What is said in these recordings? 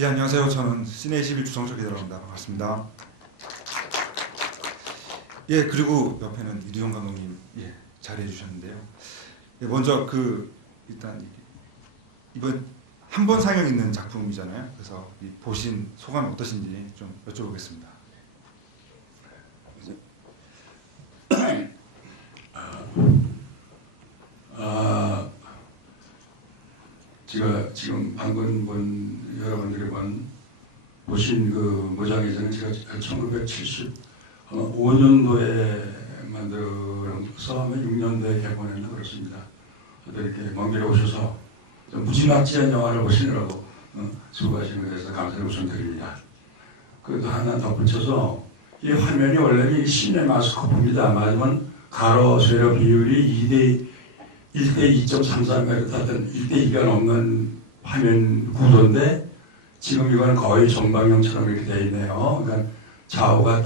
예, 안녕하세요. 저는 시내21 주성철 기자라고 합니다. 반갑습니다. 예, 그리고 옆에는 이두영 감독님 자리해 주셨는데요. 예, 먼저 일단 이번 한 번 상영 있는 작품이잖아요. 그래서 보신 소감이 어떠신지 좀 여쭤보겠습니다. 제가 지금 방금 여러분들이 보신 그 무장해제는 제가 1975년도에 만들어서 6년도에 개봉했나 그렇습니다. 이렇게 먼 길에 오셔서 좀 무지막지한 영화를 보시느라고 수고하시는 것에 대해서 감사의 말씀드립니다. 그래도 하나 덧붙여서 이 화면이 원래는 시네마스코프입니다. 맞으면 가로 세로 비율이 1대 2.33 이렇게 하던 1대 2가 넘는 화면 구도인데 지금 이건 거의 정방형처럼 이렇게 되어 있네요. 그러니까 좌우가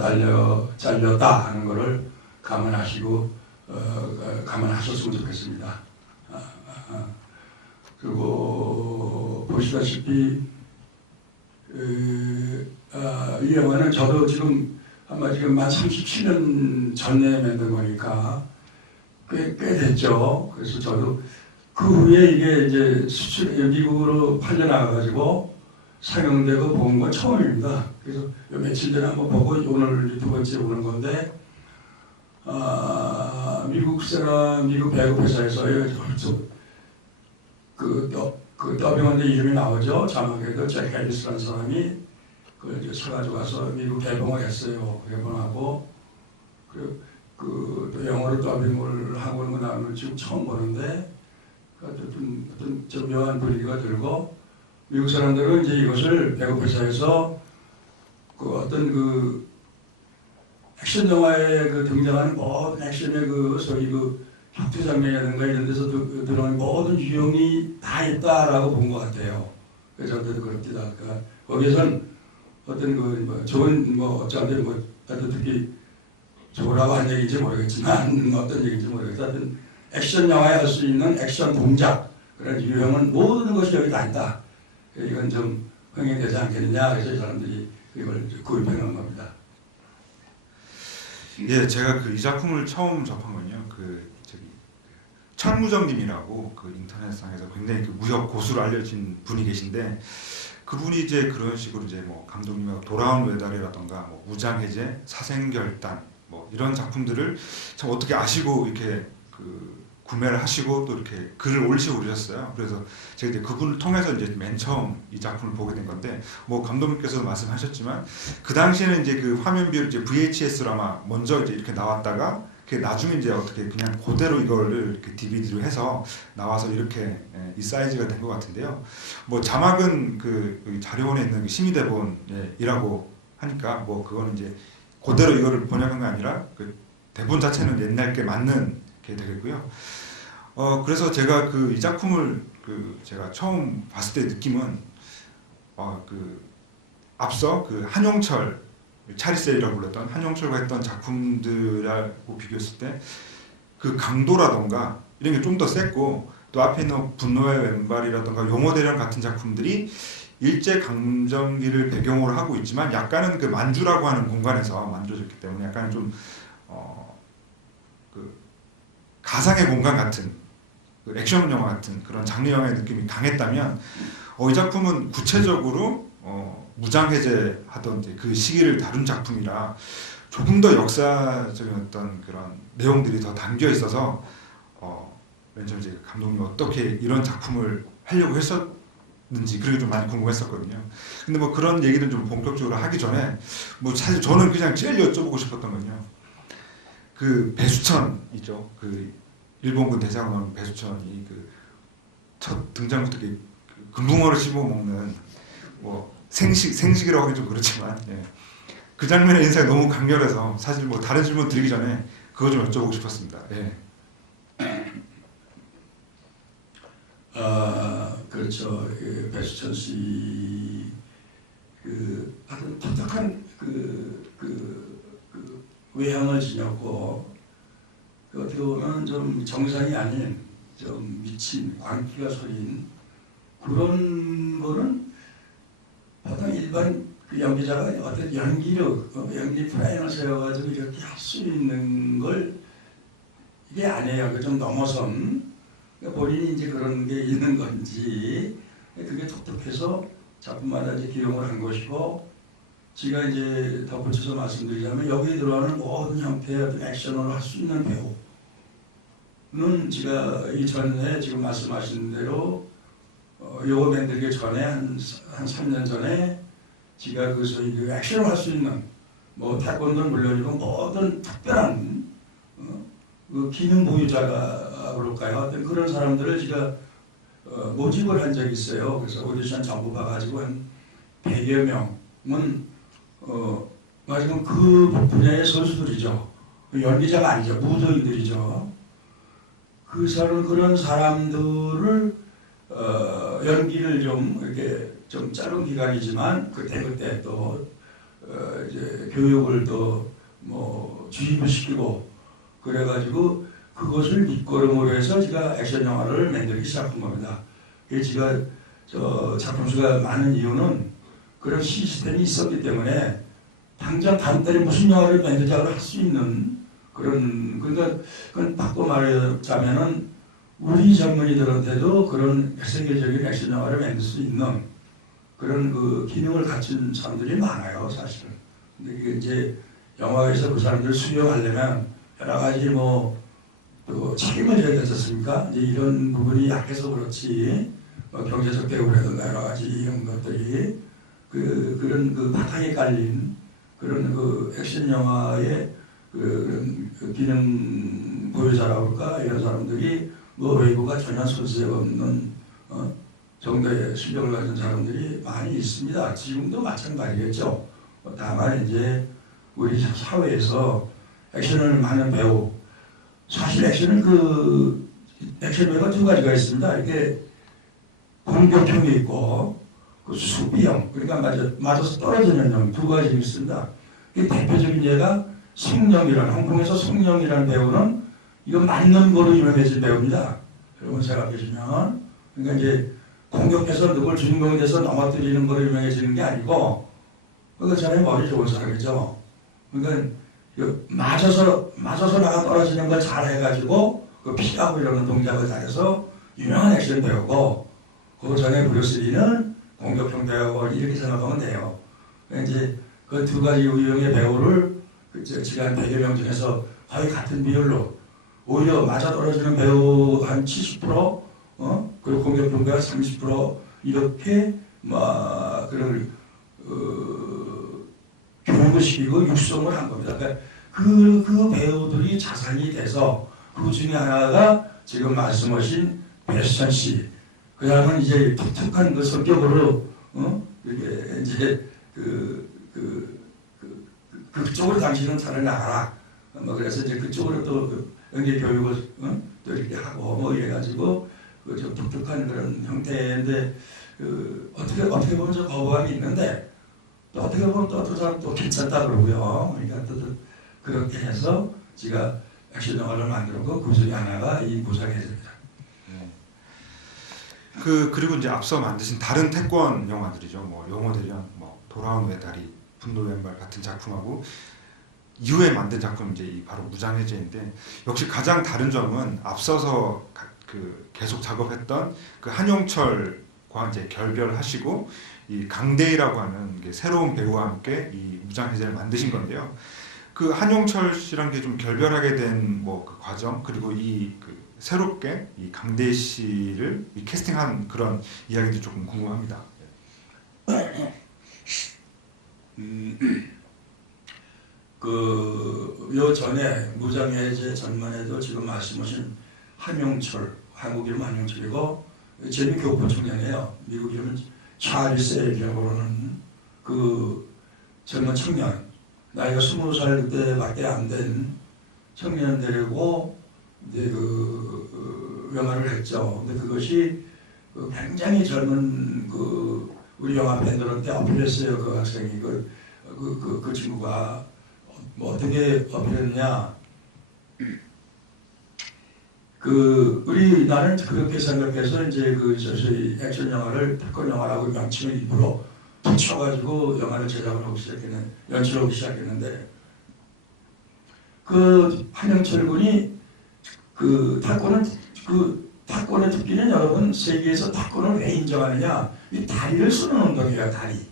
잘렸다 하는 것을 감안하셨으면 좋겠습니다. 그리고 보시다시피 이 영화는 저도 지금 아마 지금 한 37년 전에 만든 거니까 꽤 됐죠. 그래서 저도 그 후에 이게 이제 미국으로 팔려나가가지고 상영되고 본 건 처음입니다. 그래서 며칠 전에 한번 보고 오늘 두 번째 오는 건데, 미국 배급 회사에서요, 그 더빙하는데 이름이 나오죠. 자막에도 잭 해리스라는 사람이 그걸 이제 쳐가지고 와서 미국 개봉을 했어요. 개봉하고 또 영어로 더빙을 하고 있는 거 나는 지금 처음 보는데 어떤 좀 묘한 분위기가 들고 미국 사람들은 이제 이것을 배급회사에서 어떤 액션 영화에 등장하는 모든 액션의 소위 격투 장면이라든가 이런 데서 들어가는 모든 유형이 다 있다라고 본 것 같아요. 그래서 저도 그렇습니다. 그러니까 거기에선 어떤 좋은 어쩌면 나도 특히 좋으라고 한 얘기인지 모르겠지만 어떤 얘기인지 모르겠다. 하여튼 액션 영화에 할 수 있는 액션 동작 그런 유형은 모든 것이 여기 다 있다. 이건 좀 흥행되지 않겠느냐. 그래서 이 사람들이 이걸 구입해 놓은 겁니다. 예, 제가 이 작품을 처음 접한 건요. 천무정님이라고 인터넷상에서 굉장히 무협 고수로 알려진 분이 계신데 그분이 이제 그런 식으로 이제 감독님하고 돌아온 외다리라던가 무장해제, 사생결단 이런 작품들을 참 어떻게 아시고 이렇게 구매를 하시고 또 이렇게 글을 올리시고 그러셨어요. 그래서 제가 이제 그분을 통해서 이제 맨 처음 이 작품을 보게 된 건데 감독님께서도 말씀하셨지만 그 당시에는 이제 화면 비율 이제 VHS로 아마 먼저 이제 이렇게 나왔다가 나중에 이제 어떻게 그냥 그대로 이거를 이렇게 DVD로 해서 나와서 이렇게 이 사이즈가 된 것 같은데요. 자막은 여기 자료원에 있는 심의대본이라고 하니까 그거는 이제 그대로 이거를 번역한 게 아니라 대본 자체는 옛날 게 맞는 게 되겠고요. 그래서 제가 이 작품을 제가 처음 봤을 때 느낌은 앞서 한용철 차리셀이라고 불렀던 한용철과 했던 작품들하고 비교했을 때 강도라던가 이런 게 좀 더 셌고 또 앞에 있는 분노의 왼발이라던가 용어대령 같은 작품들이 일제 강점기를 배경으로 하고 있지만 약간은 만주라고 하는 공간에서 만들어졌기 때문에 약간 좀 가상의 공간 같은 액션 영화 같은 그런 장르 영화의 느낌이 강했다면 이 작품은 구체적으로 무장해제하던 그 시기를 다룬 작품이라 조금 더 역사적인 어떤 그런 내용들이 더 담겨 있어서 맨 처음 이제 감독님 어떻게 이런 작품을 하려고 했었는지 그게 좀 많이 궁금했었거든요. 근데 그런 얘기를 좀 본격적으로 하기 전에 사실 저는 그냥 제일 여쭤보고 싶었던 건요. 배수천이죠. 일본군 대장군 배수천이 첫 등장부터 금붕어를 씹어 먹는 생식이라고 하기 좀 그렇지만 그 장면의 인상이 너무 강렬해서 사실 다른 질문 드리기 전에 그거 좀 여쭤보고 싶었습니다. 예. 그렇죠. 배수천 씨 아주 독특한 외향을 지녔고 어떻게 보면 좀 정상이 아닌 좀 미친 광기가 서린 그런 거는 보통 일반 그 연기자가 어떤 연기력, 연기 프라이을 세워가지고 이렇게 할 수 있는 걸 이게 아니에요. 그 좀 넘어선 그러니까 본인이 이제 그런 게 있는 건지 그게 독특해서 작품마다 이제 기용을 한 것이고 제가 이제 덧붙여서 말씀드리자면 여기에 들어가는 모든 형태의 어떤 액션을 할 수 있는 배우는 제가 이전에 지금 말씀하신 대로 요거 만들기 전에 한 3년 전에 제가 그 소위 그 액션을 할 수 있는 뭐 태권도는 물론이고 모든 특별한 그 기능 보유자가 그럴까요? 어떤 그런 사람들을 제가 모집을 한 적이 있어요. 그래서 오디션 전부 봐가지고 한 100여 명은 마지막 그 분야의 선수들이죠. 연기자가 아니죠. 무도인들이죠. 그 사람 그런 사람들을 연기를 좀 이렇게 좀 짧은 기간이지만 그때 또 이제 교육을 또 뭐 주입을 시키고 그래가지고 그것을 밑거름으로 해서 제가 액션 영화를 만들기 시작한 겁니다. 제가 저 작품 수가 많은 이유는 그런 시스템이 있었기 때문에 당장 다음 달에 무슨 영화를 만들자고 할 수 있는 그런 그러니까 그건 바꿔 말하자면은 우리 젊은이들한테도 그런 세계적인 액션 영화를 만들 수 있는 그런 그 기능을 갖춘 사람들이 많아요, 사실은. 근데 그게 이제 영화에서 그 사람들을 수용하려면 여러 가지 또 책임을 져야 되지 않습니까? 이제 이런 부분이 약해서 그렇지 경제적 대우라든가 여러 가지 이런 것들이 그런 그 바탕에 깔린 그런 그 액션 영화의 그 기능 보유자라고 할까 이런 사람들이 외부가 전혀 손색 없는 정도의 실력을 가진 사람들이 많이 있습니다. 지금도 마찬가지겠죠. 다만 이제 우리 사회에서 액션을 하는 배우 사실 액션은 액션 배우가 두 가지가 있습니다. 이게 공격형이 있고 그 수비형 그러니까 맞아서 떨어지는 형 두 가지 있습니다. 이 대표적인 예가 송영이라는 홍콩에서 송영이라는 배우는 이거 맞는 거로 유명해진 배우입니다. 여러분 생각해보시면 그러니까 이제 공격해서 누굴 주인공이 돼서 넘어뜨리는 거로 유명해지는 게 아니고 그 사람이 머리 좋은 사람이죠. 그러니까 맞아서 나가 떨어지는 걸 잘해가지고 그 피하고 이러는 동작을 잘해서 유명한 액션 배우고 그 전에 브루스리는 공격형 배우고 이렇게 생각하면 돼요. 그러니까 이제 그 두 가지 유형의 배우를 지난 100여 명 중에서 거의 같은 비율로 오히려 맞아 떨어지는 배우 한 70% 그리고 공격형 배우 30% 이렇게 그런 교육을 시키고 육성을 한 겁니다. 그러니까 그 배우들이 자산이 돼서 그 중에 하나가 지금 말씀하신 배수찬 씨. 그 사람은 이제 독특한 그 성격으로 이렇게 이제 그쪽으로 당신은 차를 나가라. 그래서 이제 그쪽으로 또 연기 교육을 또 이렇게 하고 이래가지고 좀 독특한 그런 형태인데 어떻게 보면 좀 거부감이 있는데 또 어떻게 보면 또 그 사람 또 괜찮다 그러고요. 그러니까 또 그렇게 해서 제가 액션 영화를 만들었고 그 중에 하나가 이 무장해제입니다. 그리고 이제 앞서 만드신 다른 태권 영화들이죠. 뭐 영어 대련, 돌아온 외다리, 분노 왼발 같은 작품하고 이후에 만든 작품 이제 바로 무장해제인데 역시 가장 다른 점은 앞서서 계속 작업했던 그 한용철과 이제 결별하시고 이 강대희라고 하는 게 새로운 배우와 함께 이 무장해제를 만드신 건데요. 그 한용철 씨랑 좀 결별하게 된 그 과정 그리고 새롭게 이 강대희 씨를 캐스팅한 그런 이야기도 조금 궁금합니다. 요 전에 무장해제 전만해도 지금 말씀하신 한용철, 한국 이름 한용철이고 제미 교포 청년이에요. 미국 이름은 찰스 에이라고 하는 그 젊은 청년, 나이가 20살 그때밖에 안 된 청년들이고 이제 영화를 했죠. 근데 그것이 굉장히 젊은 우리 영화 팬들한테 어필했어요. 그 학생이 그 친구가 어떻게 어필했냐? 나는 그렇게 생각해서 이제 저희 액션 영화를 태권 영화라고 명칭을 일부러 붙여가지고 영화를 제작을 하고 연출하기 시작했는데 그 한영철 군이 그 탁권의 특기는 여러분 세계에서 탁권을 왜 인정하느냐? 이 다리를 쓰는 운동이에요. 다리.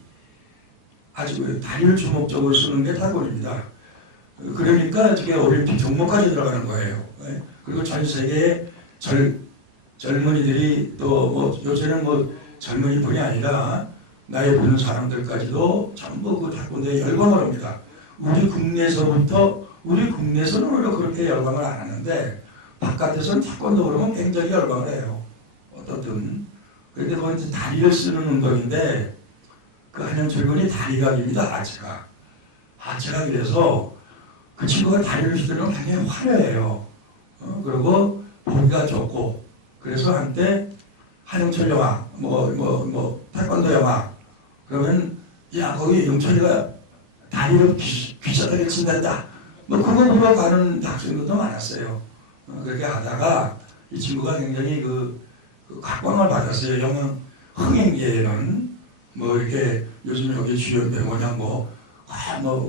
아주 다리를 주목적으로 쓰는 게 탁권입니다. 그러니까 저게 올림픽 종목까지 들어가는 거예요. 그리고 전 세계의 젊은이들이 또 뭐 요새는 뭐 젊은이뿐이 아니라 나이 드는 사람들까지도 전부 그 탁권대에 열광을 합니다. 우리 국내에서는 오히려 그렇게 열광을 안 하는데 바깥에서는 태권도 그러면 굉장히 열광을 해요. 어떻든. 그런데 그건 이제 다리를 쓰는 운동인데 그 한영철 군이 다리가 깁니다. 하체가 그래서 그 친구가 다리를 쓰는 굉장히 화려해요. 그리고 보기가 좋고 그래서 한때 한영철 영화 태권도 영화 그러면 야 거기 영철이가 다리를 귀찮게 친단다. 뭐 그거 보러 가는 학생들도 많았어요. 그렇게 하다가 이 친구가 굉장히 그 각광을 받았어요. 영화 흥행계에는 뭐 이렇게 요즘 여기 주연 배우냐 뭐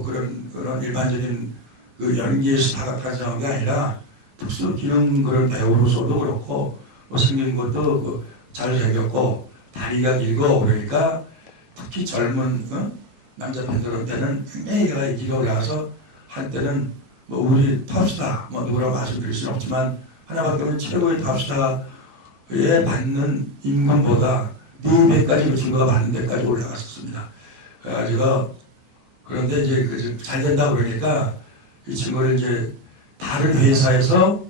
그런 일반적인 그 연기의 스타가 탄생한 게 아니라 특수 기능 그런 배우로서도 그렇고 뭐 생긴 것도 잘생겼고 다리가 길고 그러니까 특히 젊은 남자 팬들한테는 굉장히 기가 올라와서 한때는 뭐 우리 탑스타 뭐 누구라고 말씀드릴 수는 없지만 하나밖에 없는 최고의 탑스타에 받는 임금보다 4배까지 그 친구가 받는 데까지 올라갔었습니다. 그래가지고 그런데 이제 잘 된다 그러니까 이 친구를 이제 다른 회사에서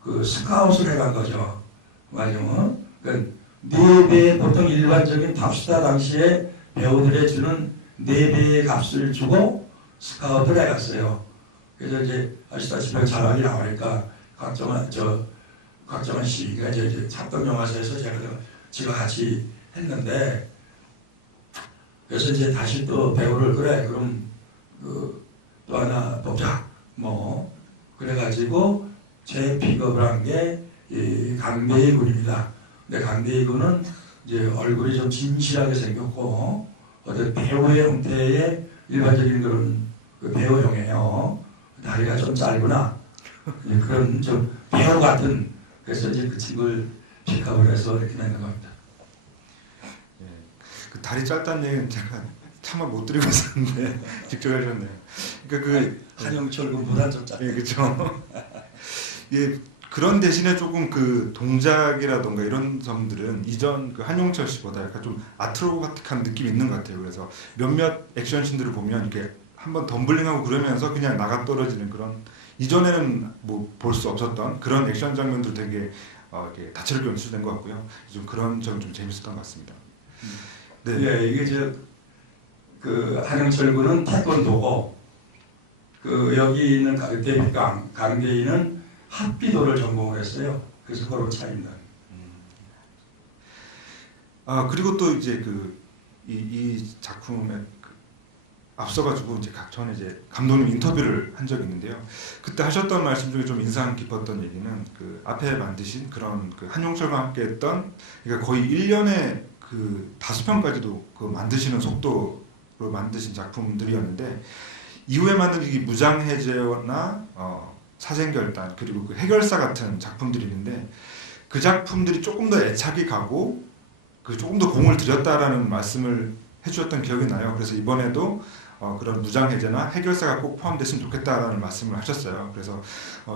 그 스카웃을 해간 거죠. 맞으면 그러니까 4배 보통 일반적인 탑스타 당시에 배우들에 주는 4배의 값을 주고 스카웃을 해갔어요. 그래서 이제 아시다시피 자막이 나오니까 각정한 씨가 이제 합동영화사에서 제가 같이 했는데 그래서 이제 다시 또 배우를 그래 그럼 또 하나 보자 뭐 그래가지고 제 픽업을 한 게 강대희 군입니다. 근데 강대희 군은 이제 얼굴이 좀 진실하게 생겼고 어떤 배우의 형태의 일반적인 그런 배우형이에요. 다리가 좀 짧구나. 그런 좀 배우 같은 그래서 이제 그 친구를 픽업을 해서 이렇게 낸 겁니다. 예, 그 다리 짧다는 얘기는 제가 차마 못 드리고 있었는데 직접 해주셨네요. 그러니까 한영철 군보다 좀 짧다. 예, 그렇죠. 예, 그런 대신에 조금 그 동작이라던가 이런 점들은 이전 그 한용철 씨보다 약간 좀 아트로바틱한 느낌이 있는 것 같아요. 그래서 몇몇 액션씬들을 보면 이렇게 한번 덤블링하고 그러면서 그냥 나가 떨어지는 그런 이전에는 뭐 볼 수 없었던 그런 액션 장면들 되게 이렇게 다채롭게 연출된 것 같고요. 좀 그런 점이 좀 재밌었던 것 같습니다. 네, 예, 이게 그 한영철 군은 태권도고 여기 있는 데뷔 강대희는 합기도를 전공을 했어요. 그래서 그런 차이입니다. 그리고 또 이제 이 작품에 앞서가지고 전에 이제 감독님 인터뷰를 한 적이 있는데요. 그때 하셨던 말씀 중에 좀 인상 깊었던 얘기는 그 앞에 만드신 그런 그 한용철과 함께했던 그러니까 거의 1년에 그 5편까지도 그 만드시는 속도로 만드신 작품들이었는데 이후에 만든 이 무장해제나 사생결단 그리고 그 해결사 같은 작품들이 있는데 그 작품들이 조금 더 애착이 가고 그 조금 더 공을 들였다라는 말씀을 해주셨던 기억이 나요. 그래서 이번에도 그런 무장해제나 해결사가 꼭 포함됐으면 좋겠다라는 말씀을 하셨어요. 그래서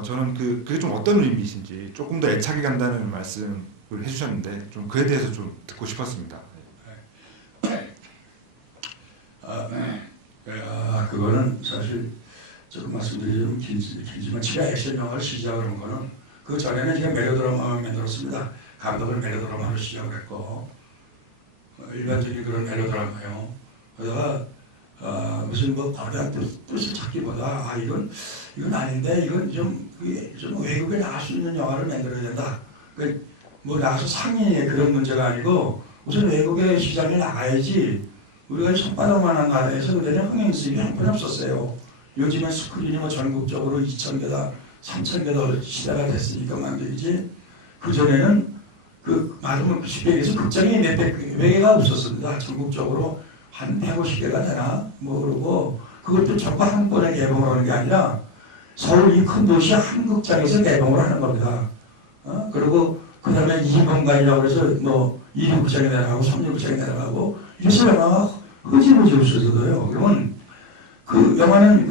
저는 그게 좀 어떤 의미이신지 조금 더 애착이 간다는 말씀을 해주셨는데 좀 그에 대해서 좀 듣고 싶었습니다. 그거는 사실 조금 말씀드리면 길지만 제가 액션 영화를 시작을 한 거는 그 전에는 제가 멜로드라마를 만들었습니다. 감독은 멜로드라마로 시작을 했고 일반적인 그런 멜로드라마요. 그러다가 무슨 뭐 거대한 뜻을 찾기보다 이건 아닌데 이건 좀 외국에 나갈 수 있는 영화를 만들어야 된다. 뭐 나가서 상인의 그런 문제가 아니고 우선 외국의 시장에 나가야지. 우리가 손바닥만한 나라에서 그때는 흥행수입이 한 푼 없었어요. 요즘은 스크린이 뭐 전국적으로 2,000개다, 3,000개다 시대가 됐으니까 만들지. 그전에는 말하면 쉽게 얘기해서 극장이 몇 개가 없었습니다. 전국적으로 한 150개가 되나? 뭐 그러고 그것도 전부 한 번에 개봉을 하는 게 아니라 서울 이 큰 도시 한 극장에서 개봉을 하는 겁니다. 그리고 그 다음에 2번간이라고 해서 뭐 2륙장에 내려가고 3륙장에 내려가고 이래서 영화가 흐지부지 없어져도요. 그러면 그 영화는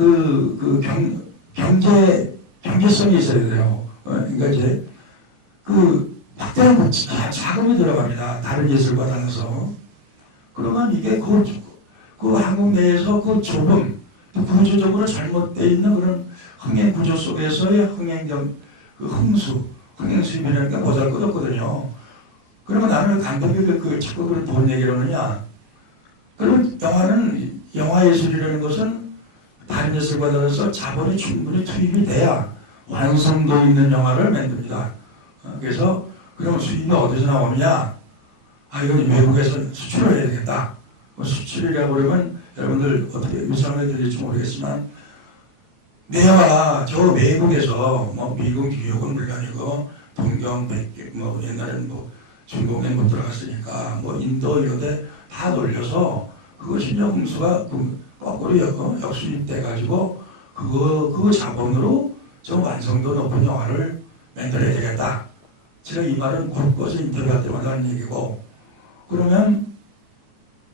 경제성이 있어야 돼요. 그러니까 이제 그 막대한 자금이 들어갑니다. 다른 예술과 달라서. 그러면 이게 그 한국 내에서 그 좁음, 구조적으로 잘못되어 있는 그런 흥행 구조 속에서의 흥행수입이라는 게 보잘것없거든요. 그러면 나는 감독이 자꾸 그걸 돈 얘기를 하느냐. 그러면 영화 예술이라는 것은 다른 예술과 달라서 자본이 충분히 투입이 돼야 완성도 있는 영화를 만듭니다. 그래서 그러면 수입이 어디서 나오느냐? 이건 외국에서 수출을 해야 되겠다. 수출이라고 그러면 여러분들 어떻게 유상을 드릴지 모르겠지만 내 영화가 저 외국에서 뭐 미국, 뉴욕은 물론이고 동경, 백길, 뭐 옛날에는 뭐 중국에 못 들어갔으니까 뭐 인도 이런데 다 돌려서 그것이 홍수가 거꾸로 역수입돼 가지고 그 자본으로 좀 완성도 높은 영화를 만들어야 되겠다. 제가 이 말은 곳곳에 인터뷰할 때마다 하는 얘기고 그러면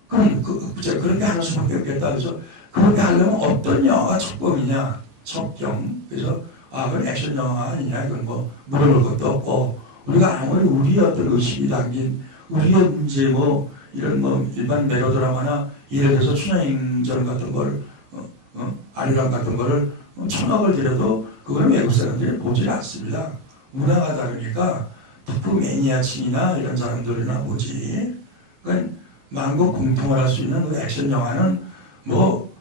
그럼 그렇게 하는 수밖에 없겠다. 그래서 그렇게 하려면 어떤 영화가 첫경이냐, 첫경. 그래서 그건 액션 영화 아니냐, 이건 뭐 물어볼 것도 없고 우리가 아무리 우리의 어떤 의식이 담긴 우리의 이제 뭐 이런 뭐 일반 메로 드라마나 예를 들어서 춘향전 같은 걸 아리랑 같은 거를 1,000억을 들여도 그거는 외국 사람들이 보질 않습니다. 문화가 다르니까 특히 매니아층이나 이런 사람들이나 보지. 그러니까 만국 공통을 할 수 있는 그 액션 영화는 뭐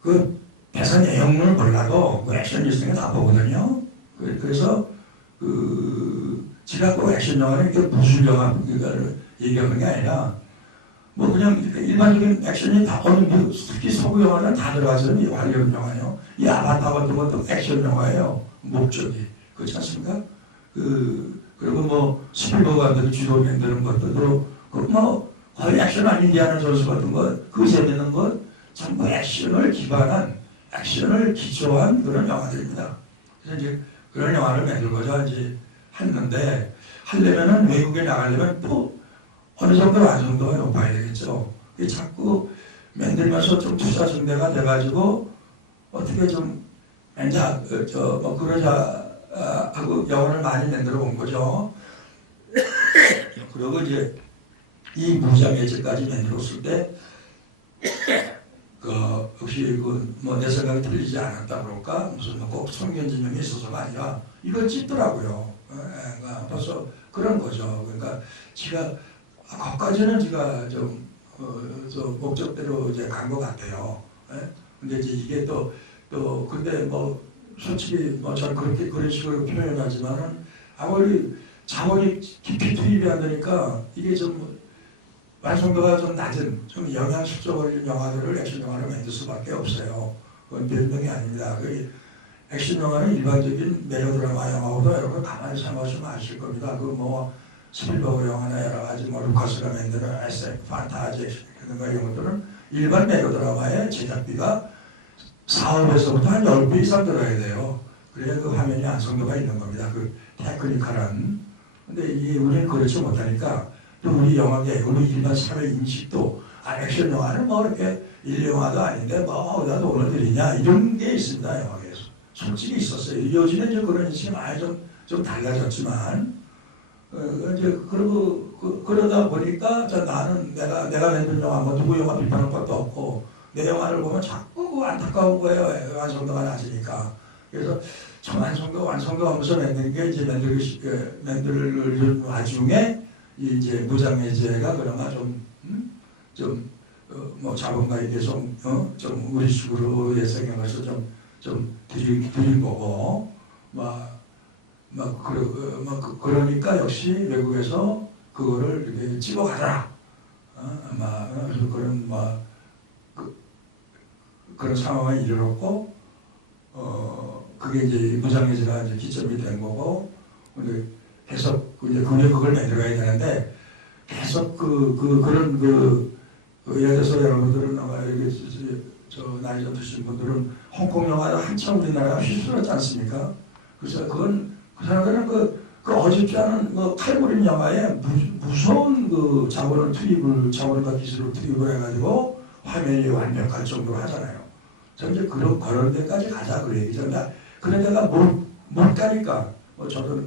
그 대사 내용을 몰라도 그 액션 일생에 다 보거든요. 그래서 제가 그 액션 영화는 이게 무술 영화 그거를 얘기하는 게 아니라 뭐 그냥 일반적인 액션이 다 특히 서구 영화는 다 들어가서 이 관련 영화요. 이 아바타 같은 것도 액션 영화예요. 목적이 그렇지 않습니까? 그리고 뭐 스필버그 감독이 주로 만드는 것들도 뭐 거의 액션 아닌 인디아나 존스 같은 것, 그 재밌는 것 전부 액션을 기초한 그런 영화들입니다. 그래서 이제 그런 영화를 만들고자 이제 했는데 하려면은 외국에 나가려면 또 어느 정도 완성도가 높아야 되겠죠. 자꾸 만들면서 좀 투자 증대가 돼가지고 어떻게 좀 그러자 하고 영화를 많이 만들어 본 거죠. 그리고 이제 이 무장해제까지 만들었을 때 혹시 뭐 내 생각이 틀리지 않았다 그럴까 무슨 꼭 성견지명이 있어서가 아니라 이걸 찝더라고요. 벌써 그런 거죠. 그러니까 제가 거기까지는 제가 좀 목적대로 이제 간 것 같아요. 근데 이제 이게 근데 뭐 솔직히 뭐 저는 그렇게 그런 식으로 표현하지만은 아무리 자본이 깊이 투입이 안 되니까 이게 좀 완성도가 좀 낮은 좀 영양실적인 영화들을 액션 영화를 만들 수밖에 없어요. 그건 변명이 아닙니다. 그 액션 영화는 일반적인 멜로드라마 영화보다 여러분 가만히 생각하시면 아실 겁니다. 뭐 스필버그 영화나 여러 가지 뭐 루카스가 만드는 SF, 판타지 이런 것들은 일반 멜로드라마의 제작비가 4억에서부터 한 10배 이상 들어야 돼요. 그래야 그 화면이 완성도가 있는 겁니다. 그 테크니컬한. 근데 우리는 그렇지 못하니까 또 우리 영화계, 우리 일반 사회 인식도 액션 영화는 뭐 이렇게 일영화도 아닌데 뭐 어디다 돈을 들이냐 이런 게 있습니다. 영화계에서. 솔직히 있었어요. 요즘에 이제 그런 인식이 많이 좀 달라졌지만 이제 그러다 보니까 나는 내가 만든 영화 뭐 누구 영화 비판할 것도 없고 내 영화를 보면 자꾸 안타까운 거예요. 완성도가 낮으니까. 그래서 완성도 하면서 만든 게 이제 만들 와중에 이제 무장해제가 그나마 뭐 자본가에 대해서 좀 우리식으로 예상해서 좀 드린 거고 그러니까 역시 외국에서 그거를 이렇게 찍어가더라. 그런 상황에 이르렀고 그게 이제 무장해제가 이제 기점이 된 거고 근데 계속 이제 그걸 만들어야 되는데 계속 그런 예를 들어서 여러분들은 아마 여기 저 나이 좀 드신 분들은 홍콩 영화를 한참 우리나라가 휩쓸었지 않습니까? 그래서 그건 그 사람들은 그 어줍지 않은 그 칼부림 영화에 무서운 그 자원과 기술을 투입을 해가지고 화면이 완벽할 정도로 하잖아요. 저 이제 그런 데까지 가자 그 얘기죠. 그런 데가 못 가니까 저도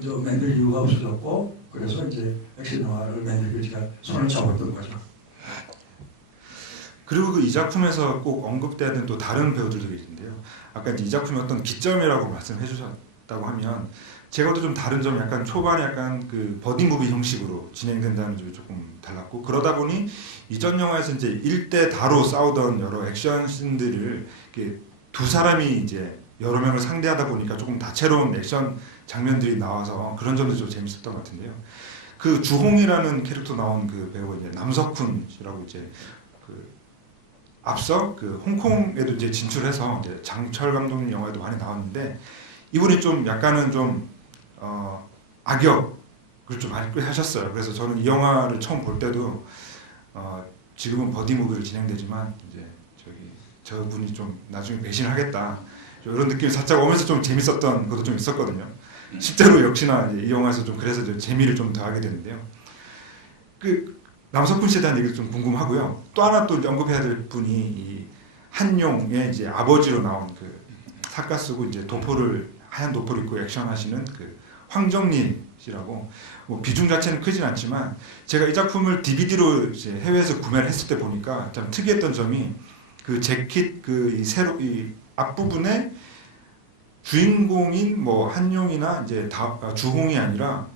저 만들 이유가 없어졌고 그래서 이제 액션 영화를 만들기 제가 손을 잡았던 거죠. 그리고 이 작품에서 꼭 언급돼야 되는 또 다른 배우들도 계신데요. 아까 이제 이 작품의 어떤 기점이라고 말씀해 주셨다고 하면 제가 좀 다른 점, 약간 초반에 약간 그 버디무비 형식으로 진행된다는 점이 조금 달랐고, 그러다 보니 이전 영화에서 이제 일대 다로 싸우던 여러 액션 씬들을 이렇게 두 사람이 이제 여러 명을 상대하다 보니까 조금 다채로운 액션 장면들이 나와서 그런 점도 좀 재밌었던 것 같은데요. 그 주홍이라는 캐릭터 나온 그 배우가 이제 남석훈 씨라고 이제 그 앞서 그 홍콩에도 이제 진출해서 이제 장철 감독님 영화에도 많이 나왔는데, 이분이 좀 약간은 좀 악역을 좀 많이 하셨어요. 그래서 저는 이 영화를 처음 볼 때도 지금은 버디무비로 진행되지만 이제 저분이 좀 나중에 배신하겠다 이런 느낌이 살짝 오면서 좀 재밌었던 것도 좀 있었거든요. 실제로 역시나 이 영화에서 좀 그래서 좀 재미를 좀 더하게 되는데요. 그 남석훈 씨에 대한 얘기도 좀 궁금하고요. 또 하나 또 언급해야 될 분이 이 한용의 이제 아버지로 나온 그 삿갓 쓰고 이제 하얀 도포를 입고 액션하시는 그 황정민 씨라고, 뭐 비중 자체는 크진 않지만 제가 이 작품을 DVD로 이제 해외에서 구매를 했을 때 보니까 참 특이했던 점이 그 재킷 이 앞부분에 주인공인 뭐 한용이나 이제 주홍이 아니라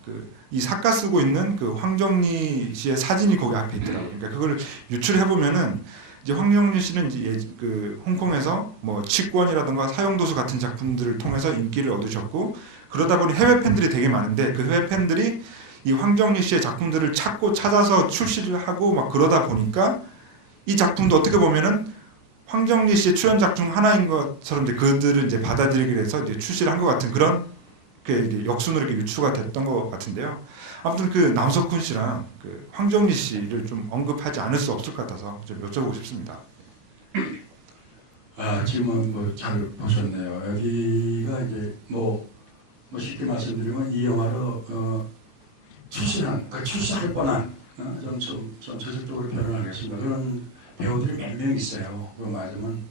이 삿갓 쓰고 있는 그 황정리 씨의 사진이 거기 앞에 있더라고요. 그러니까 그걸 유출해 보면은 이제 황정리 씨는 이제 그 홍콩에서 뭐 치권이라든가 사형도수 같은 작품들을 통해서 인기를 얻으셨고, 그러다 보니 해외 팬들이 되게 많은데 그 해외 팬들이 이 황정리 씨의 작품들을 찾아서 출시를 하고 막 그러다 보니까 이 작품도 어떻게 보면은 황정리 씨의 출연작 중 하나인 것처럼 이제 그들을 이제 받아들이기 위해서 이제 출시를 한 것 같은 그런 게 역순으로 이렇게 유추가 됐던 것 같은데요. 아무튼 그 남석훈 씨랑 그 황정리 씨를 좀 언급하지 않을 수 없을 것 같아서 좀 여쭤보고 싶습니다. 지금은 뭐 잘 보셨네요. 여기가 이제 뭐 쉽게 말씀드리면 이 영화로 출시할 뻔한 좀 전체적으로 표현하겠습니다. 그런 배우들이 몇 명 있어요. 그 말하자면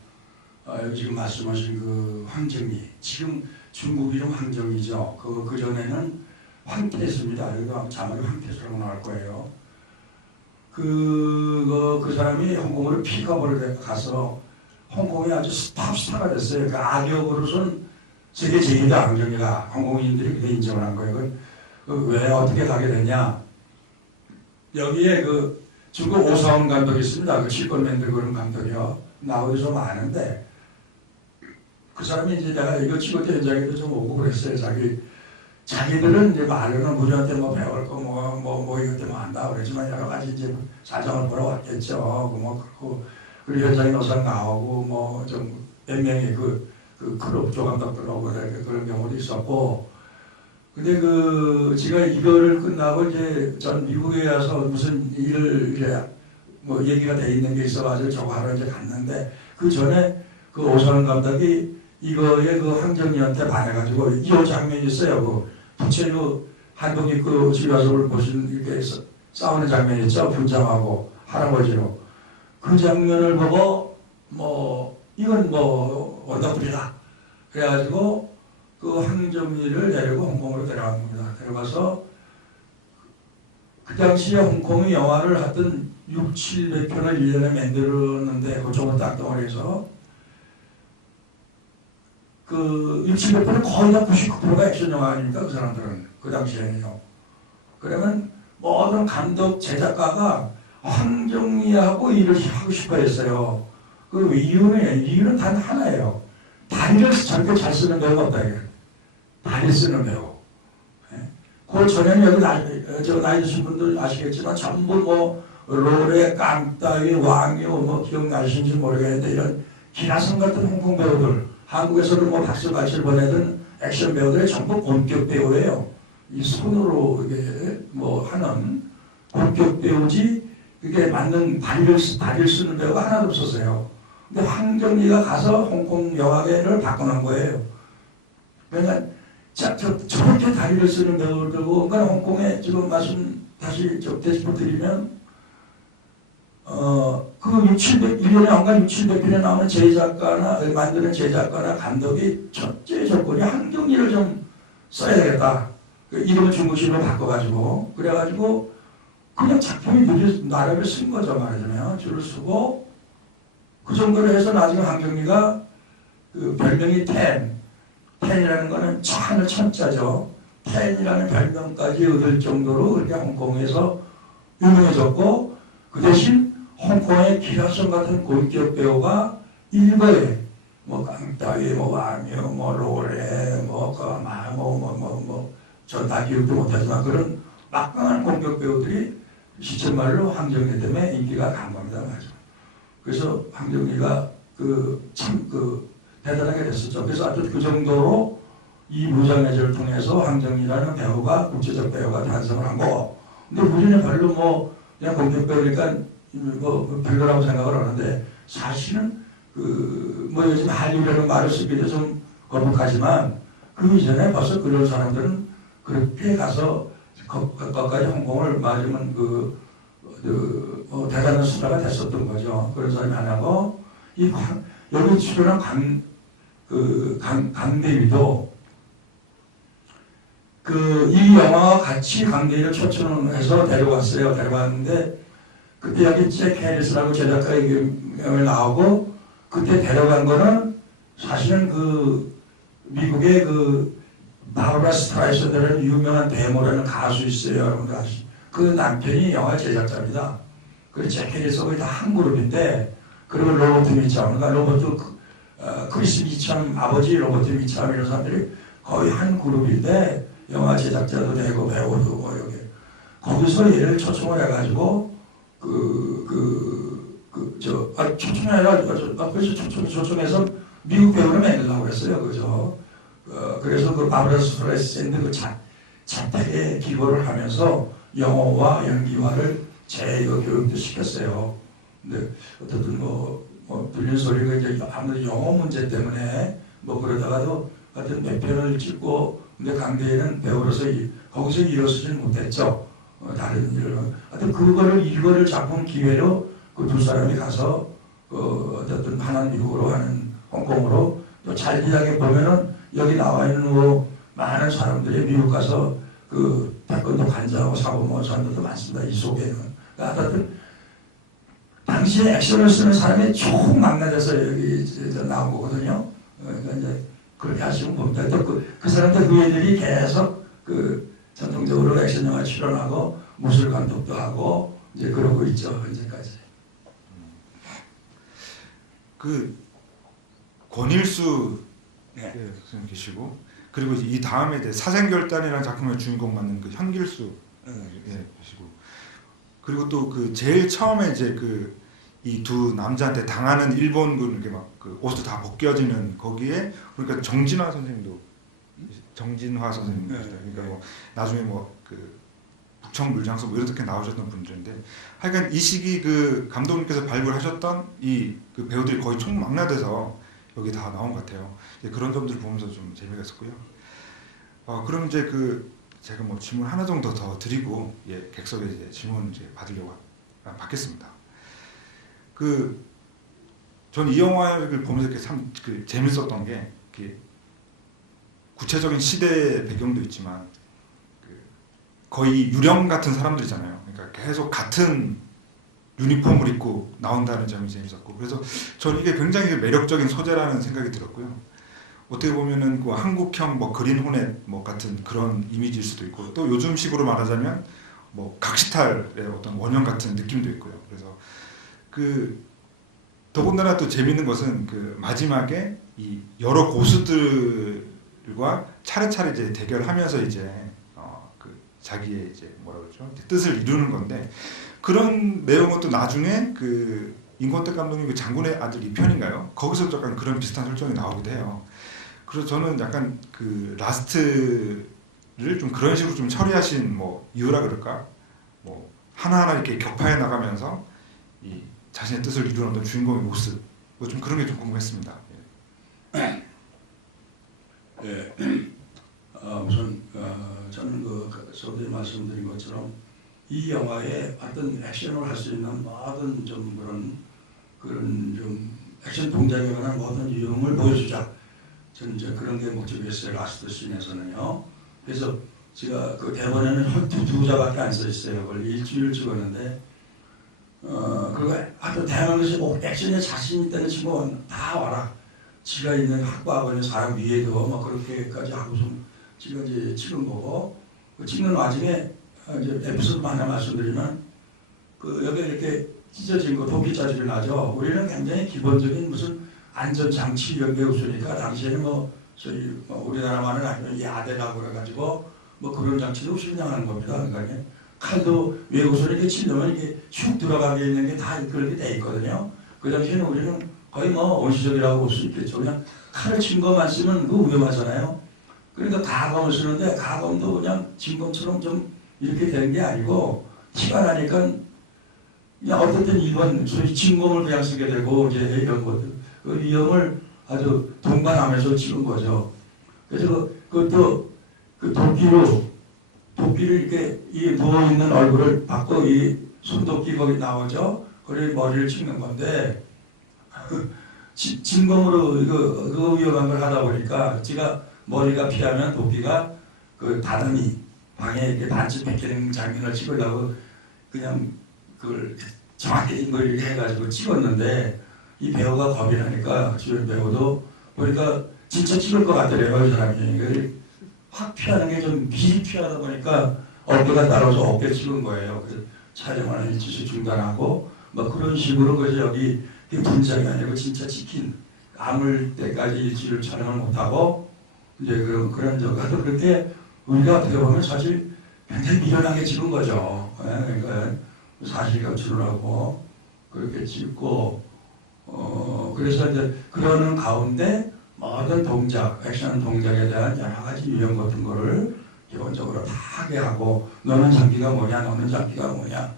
지금 말씀하신 그 황정리, 지금 중국 이름 황정리죠. 그 전에는 황태수입니다. 여기가 자막이 황태수라고 나올 거예요. 그 사람이 홍콩으로 픽업을 가서 홍콩에 아주 탑스타가 됐어요. 그 악역으로선 세계 제일이다, 황정리가. 홍콩인들이 그렇게 인정을 한 거예요. 왜 어떻게 가게 됐냐? 여기에 그 중국 오사원 감독이 있습니다. 그 실권맨들 그런 감독이요. 나오기 좀 아는데 그 사람이 이제 내가 이거 찍을 때 현장에도 좀 오고 그랬어요. 자기들은 이제 말로는 우리한테 뭐 배울 거 뭐 이것 때문에 한다 그랬지만 여러 가지 이제 사정을 보러 왔겠죠. 그리고 현장에 노상 나오고 뭐 좀 몇 명의 그 클럽 조감독들하고 그런 경우도 있었고. 근데 제가 이거를 끝나고 이제 전 미국에 와서 무슨 일을 이제 뭐 얘기가 돼 있는 게 있어가지고 저거 하러 이제 갔는데 그 전에 그 오선원 감독이 이거에 그 황정리한테 반해가지고 이 장면이 있어요. 부채 한복 입고 집에 가서 보신 이렇게 싸우는 장면이 있죠. 분장하고 할아버지로. 그 장면을 보고 이건 원더풀이다. 그래가지고 그 황정리를 데리고 홍콩으로 데려간 겁니다. 데려가서 그 당시에 홍콩이 영화를 하여튼 600~700편을 1년에 만들었는데 그쪽은 땅덩어리에서 그 600~700편은 거의 다 99%가 액션 영화 아닙니까? 그 사람들은 그 당시에는요. 그러면 모든 감독 제작가가 황정리하고 일을 하고 싶어 했어요. 그 이유는 단 하나예요. 다리를 저렇게 잘 쓰는 배우가 없다 이게. 다리 쓰는 배우. 그 전에는 여기 나이 드신 분들 아시겠지만 전부 로레, 깡따위, 왕요 기억나시는지 모르겠는데 이런 기라성 같은 홍콩 배우들, 한국에서는 박수같이 보내던 액션 배우들이 전부 본격 배우예요. 이 손으로 이게 하는 본격 배우지 그게 맞는 다리를 쓰는 배우가 하나도 없었어요. 근데 황정리가 가서 홍콩 영화계를 바꿔놓은 거예요. 그러니까 저렇게 다리를 쓰는 배우들고, 그러니까 홍콩에 지금 말씀 다시 되짚어드리면, 그 1년에 한 6, 700편에 나오는 제작가나, 만드는 제작가나 감독이 첫째 조건이 황정리를 좀 써야 되겠다. 그 이름을 중국식으로 바꿔가지고, 그래가지고, 그냥 작품이 나라를 쓴 거죠, 말하자면. 줄을 쓰고, 그 정도로 해서 나중에 황정리가 그 별명이 텐이라는 거는 하늘 천자죠. 텐이라는 별명까지 얻을 정도로 그렇게 홍콩에서 유명해졌고, 그 대신 홍콩의 기라성 같은 고위격 배우가 일거에 뭐 깡따위, 뭐 와묘, 뭐 로레, 뭐 까마, 전 다 기억도 못하지만 그런 막강한 공격 배우들이 시쳇말로 황정리 때문에 인기가 간 겁니다, 맞아. 그래서 황정리가 참 대단하게 됐었죠. 그래서 하여튼 그 정도로 이 무장해제를 통해서 황정리라는 배우가 국제적 배우가 탄생을 한 거고, 근데 우리는 별로 뭐 그냥 공격 배우니까 뭐 별로라고 생각을 하는데, 사실은 뭐 요즘 한류라는 말을 쓰기도 좀 거북하지만 그 이전에 벌써 그런 사람들은 그렇게 가서 거기까지 홍콩을 맞으면 대단한 수다가 됐었던 거죠. 그런 사람이 하나고, 여기 출연한 강대위도 이 영화와 같이 강대위를 초청해서 데려왔어요. 데려왔는데 그때 여기 잭 해리스라고 제작가 이름이 나오고, 그때 데려간 거는 사실은 미국의 바브라 스트라이선드라는 유명한 데모라는 가수 있어요. 여러분들 아시죠? 그 남편이 영화 제작자입니다. 그 잭 해리스가 거의 다 한 그룹인데, 그리고 로버트 미참, 그러니까 크리스 미참 아버지 로버트 미참 이런 사람들이 거의 한 그룹인데, 영화 제작자도 되고 배우도 뭐 여기 거기서 얘를 초청을 해가지고 초청해서 미국 배우를 만들려고 했어요, 그죠? 그래서 바브라 스트라이샌드 자택에 기고를 하면서 영어와 연기와를 제이거 교육도 시켰어요. 근데 어쨌든 들린 소리가 이제 아무래도 영어 문제 때문에 그러다가도 하여튼 몇 편을 찍고, 근데 강대희는 배우로서 거기서 일어서지는 못했죠. 다른 일을. 하여튼 그거를 이거를 작품 기회로 그 두 사람이 가서 어쨌든 하나는 미국으로 하는 홍콩으로 또 잘기하게 보면은 여기 나와 있는 많은 사람들이 미국 가서 태권도 관장하고 사고모 사람들도 많습니다. 이 속에는. 하여튼 당시에 액션을 쓰는 사람이 총 망라돼서 여기 나온 거거든요. 그러니까 이제 그렇게 하시면 봅니다. 또 그 사람들 그 애들이 계속 전통적으로 액션 영화 출연하고 무술 감독도 하고 이제 그러고 있죠, 현재까지. 권일수 선생님 계시고, 그리고 이 다음에 이제 사생결단이라는 작품의 주인공 맡는 현길수 계시고, 그리고 또 제일 처음에 이제 이 두 남자한테 당하는 일본군 이렇게 막 옷도 다 벗겨지는 거기에, 그러니까 정진화 선생님도 그러니까 나중에 북청 물장소 이렇게 나오셨던 분들인데, 하여간 이 시기 감독님께서 발굴하셨던 이 배우들이 거의 총망라돼서 여기 다 나온 것 같아요. 그런 점들을 보면서 좀 재미가 있었고요. 그럼 이제 제가 질문 하나 정도 더 드리고 객석에 이제 질문 받으려고 받겠습니다. 전 이 영화를 보면서 이렇게 참 재밌었던 게 구체적인 시대 배경도 있지만 거의 유령 같은 사람들이잖아요. 그러니까 계속 같은 유니폼을 입고 나온다는 점이 재밌었고, 그래서 저는 이게 굉장히 매력적인 소재라는 생각이 들었고요. 어떻게 보면은 한국형 그린 호넷 같은 그런 이미지일 수도 있고, 또 요즘식으로 말하자면 각시탈의 어떤 원형 같은 느낌도 있고요. 그래서 더군다나 또 재밌는 것은 마지막에 이 여러 고수들과 차례차례 이제 대결하면서 이제 자기의 이제 뜻을 이루는 건데, 그런 내용은 또 나중에 임권택 감독님 장군의 아들 2편인가요? 거기서 약간 그런 비슷한 설정이 나오기도 해요. 그래서 저는 약간 라스트를 좀 그런 식으로 좀 처리하신 이유라 그럴까? 하나하나 이렇게 격파해 나가면서 이 자신의 뜻을 이루는 어떤 주인공의 모습, 뭐 좀 그런 게 좀 궁금했습니다. 예. 우선 저는 저도 말씀드린 것처럼 이 영화에 어떤 액션을 할 수 있는 모든 좀 그런 좀 액션 동작에 관한 모든 유형을 보여주자. 저는 이제 그런 게 목적이었어요. 라스트 씬에서는요. 그래서 제가 그 대본에는 한 두 자밖에 안 써 있어요. 그걸 일주일 찍었는데 그리고 하여튼 대한민국에서 뭐 액션에 자신 있다는 친구는 다 와라. 지가 있는 학과하고 있는 사람 위에도 막 그렇게까지 하고서 지가 이제 찍은 거고 그 찍는 와중에 이제 에피소드 하나 말씀드리면 그 여기 이렇게 찢어진 거 도끼 자질이 나죠. 우리는 굉장히 기본적인 무슨 안전장치 이런 게 없으니까 당시에는 뭐 저희 우리나라만은 아니면 야대라고 그래가지고 뭐 그런 장치도 없이 그냥 하는 겁니다. 그러니까 칼도 외국에서 이렇게 치려면 이렇게 슉 들어가게 있는 게 다 그렇게 돼 있거든요. 그 당시에는 우리는 거의 뭐 원시적이라고 볼 수 있겠죠. 그냥 칼을 친 것만 쓰면 그 위험하잖아요. 그러니까 가검을 쓰는데 가검도 그냥 진검처럼 좀 이렇게 되는 게 아니고 티가 나니까 그냥 어떤 때는 일반 소위 진검을 그냥 쓰게 되고 이제 이런 것들 그 위험을 아주 동반하면서 찍은 거죠. 그래서 그것도 그 도끼를 이렇게 이 누워 있는 얼굴을 받고 이 손도끼 거기 나오죠. 그래 머리를 찍는 건데 진검으로 그 위험한 걸 하다 보니까 제가 머리가 피하면 도끼가 그 다듬이 방에 이렇게 반쯤 벗기는 장면을 찍으려고 그냥 그걸 정확히 이걸 이렇게 해가지고 찍었는데 이 배우가 겁이 나니까 주연 배우도 보니까 진짜 찍을 것 같더래요. 이 사람이 확 피하는 게 좀 미리 피하다 보니까 어깨가 따라서 어깨 찍은 거예요. 그래서 촬영을 일주일 중단하고 뭐 그런 식으로 그래서 여기 분장이 아니고 진짜 찍힌 아물 때까지 일주일 촬영을 못하고 이제 그런 저가도 그렇게 우리가 어떻게 보면 사실 굉장히 미련하게 찍은 거죠. 그러니까 사실감 추론하고 그렇게 찍고 그래서 이제 그러는 가운데 모든 동작, 액션 동작에 대한 여러 가지 유형 같은 거를 기본적으로 다 하게 하고 너는 장비가 뭐냐, 너는 장비가 뭐냐,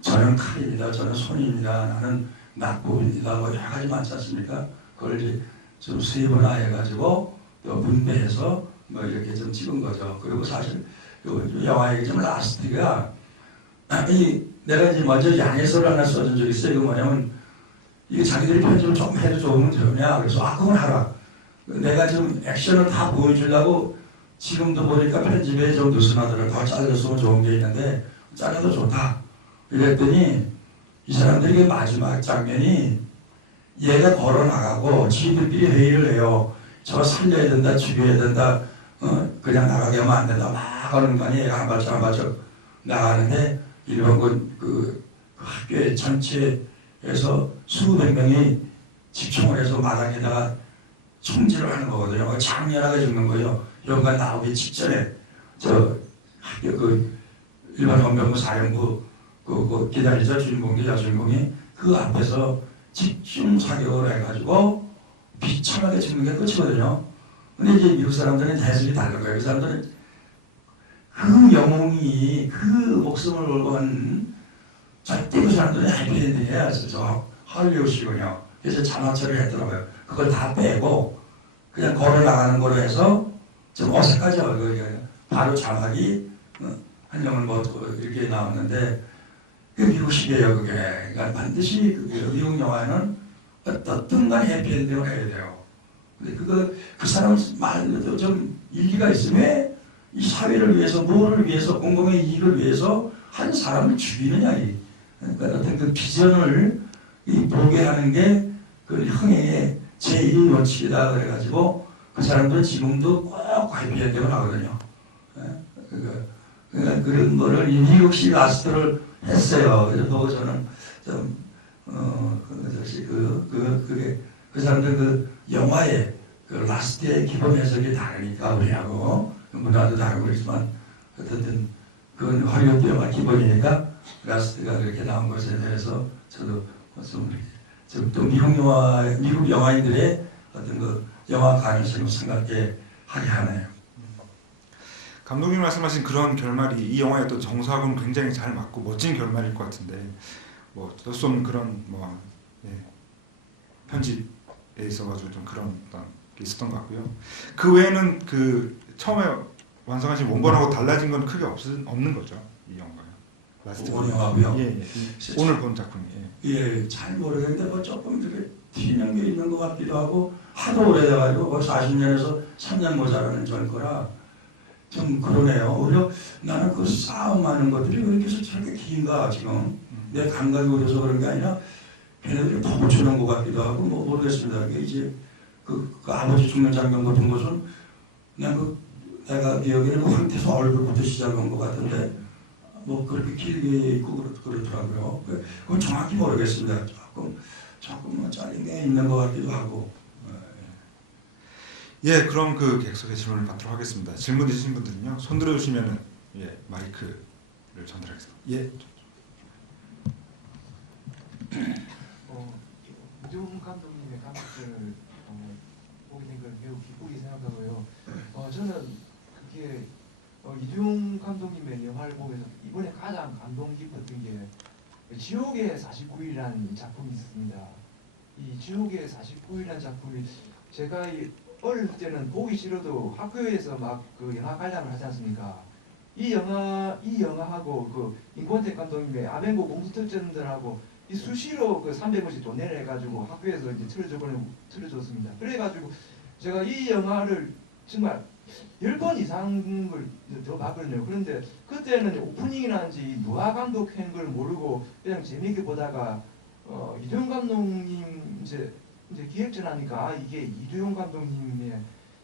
저는 칼입니다, 저는 손입니다, 나는 낙법입니다, 뭐 여러 가지 많지 않습니까? 그걸 이제 좀 세분화 해가지고 또 분배해서 뭐 이렇게 좀 찍은 거죠. 그리고 사실 영화의 좀 라스트가 내가 이제 먼저 양해서를 하나 써준 적이 있어요. 그 뭐냐면 이게 자기들이 편집을 좀 해도 좋으면 좋냐. 그래서 그건 하라. 내가 지금 액션을 다 보여주려고 지금도 보니까 편집에 좀 느슨하더라고요. 더 잘렸으면 좋은 게 있는데 잘라도 좋다. 이랬더니 이 사람들이 마지막 장면이 얘가 걸어 나가고 지들끼리 회의를 해요. 저 살려야 된다, 죽여야 된다, 그냥 나가게 하면 안 된다. 막 하는 거 아니에요. 한 발짝 한 발짝 나가는데 일본 그 학교의 전체에서 수백 명이 집중을 해서 마당에다가 총질을 하는 거거든요. 장렬하게 죽는 거예요. 연간 나오기 직전에 저 학교 그 일반 헌병부 사령부 그 기다리자 주인공이 여주인공이 그 앞에서 집중 사격을 해가지고 비참하게 죽는 게 끝이거든요. 근데 이제 미국 사람들은 해석이 다른 거예요. 그 사람들은 그 영웅이 그 목숨을 걸고 한 절대 그 사람들은 해피엔딩이야. 저 할리우드시군요. 그래서 자막 처리를 했더라고요. 그걸 다 빼고 그냥 걸어 나가는 거로 해서 좀 어색하죠. 바로 자막이 한 명을 뭐 이렇게 나왔는데 그 미국식이에요. 그게. 그러니까 반드시 미국 영화에는 어떤 간 해피엔딩을 해야 돼요. 근데 그 사람 말도 좀 일리가 있으면 이 사회를 위해서, 뭐를 위해서, 공공의 이익을 위해서 한 사람을 죽이느냐. 그러니까 어떤 그 비전을 보게 하는 게 그 흥행의 제1 원칙이다. 그래가지고 그 사람들은 지금도 꼭 해피엔딩을 하거든요. 그러니까 그런 거를 미국식 라스트를 했어요. 그래서 보고 저는 좀, 그 사람들 그 영화의 그 라스트의 기본 해석이 다르니까 우리하고 문화도 다르고 그렇지만 어쨌든 그건 허리우드 영화 기본이니까 라스트가 그렇게 나온 것에 대해서 저도 또 미국 영화인들의 어떤 그 영화 가능성을 생각해 하게 하네요. 감독님 말씀하신 그런 결말이 이 영화의 어떤 정서하고는 굉장히 잘 맞고 멋진 결말일 것 같은데 뭐 어쩔 수 없는 그런 뭐 예, 편집에 있어가지고 좀 그런 어떤 게 있었던 것 같고요. 그 외에는 그 처음에 완성하신 원본하고 달라진 건 크게 없는 거죠 이 영화요. 라스트 오늘 영화고요. 예. 오늘 본 작품이. 예, 잘 모르겠는데 뭐 조금 이렇게 튀는 게 있는 것 같기도 하고 하도 오래돼가지고 벌써 40년에서 3년 모자라는 전 거라 좀 그러네요. 오히려 나는 그 싸움하는 것들이 왜 이렇게 저렇게 긴가 지금 내 감각이 오려서 그런 게 아니라 걔네들이 더 붙여놓은 것 같기도 하고 뭐 모르겠습니다. 이게 이제 그 아버지 죽는 장면 같은 것은 그냥 내가 기억에는 황태서 얼굴부터 시작한 것 같은데 뭐 그렇게 길게 있고 그렇더라고요. 그건 정확히 모르겠습니다. 조금 뭐 잘린 게 있는 것 같기도 하고. 예, 그럼 그 객석의 질문을 받도록 하겠습니다. 질문 있으신 분들은요 손 들어주시면은 예 마이크를 전달하겠습니다. 예. 이종 감독님의 감독을 보게 된 걸 매우 기쁘게 생각하고요. 저는 그게 이종 감독님의 영화를 보면서 이번에 가장 감동 깊었던 게 지옥의 49일이라는 작품이 있습니다. 이 지옥의 49일이라는 작품이 제가 어릴 때는 보기 싫어도 학교에서 막 그 영화 관람을 하지 않습니까? 이 영화하고 그 임권택 감독님의 아벤고 공수특전들하고 이 수시로 그 300원씩 돈 내가지고 학교에서 이제 틀어줬습니다. 그래가지고 제가 이 영화를 정말 10번 이상을 더 봤거든요. 그런데 그때는 오프닝이라든지 누가 감독한 걸 모르고 그냥 재미있게 보다가 이두용 감독님 이제 기획전하니까 아, 이게 이두용 감독님의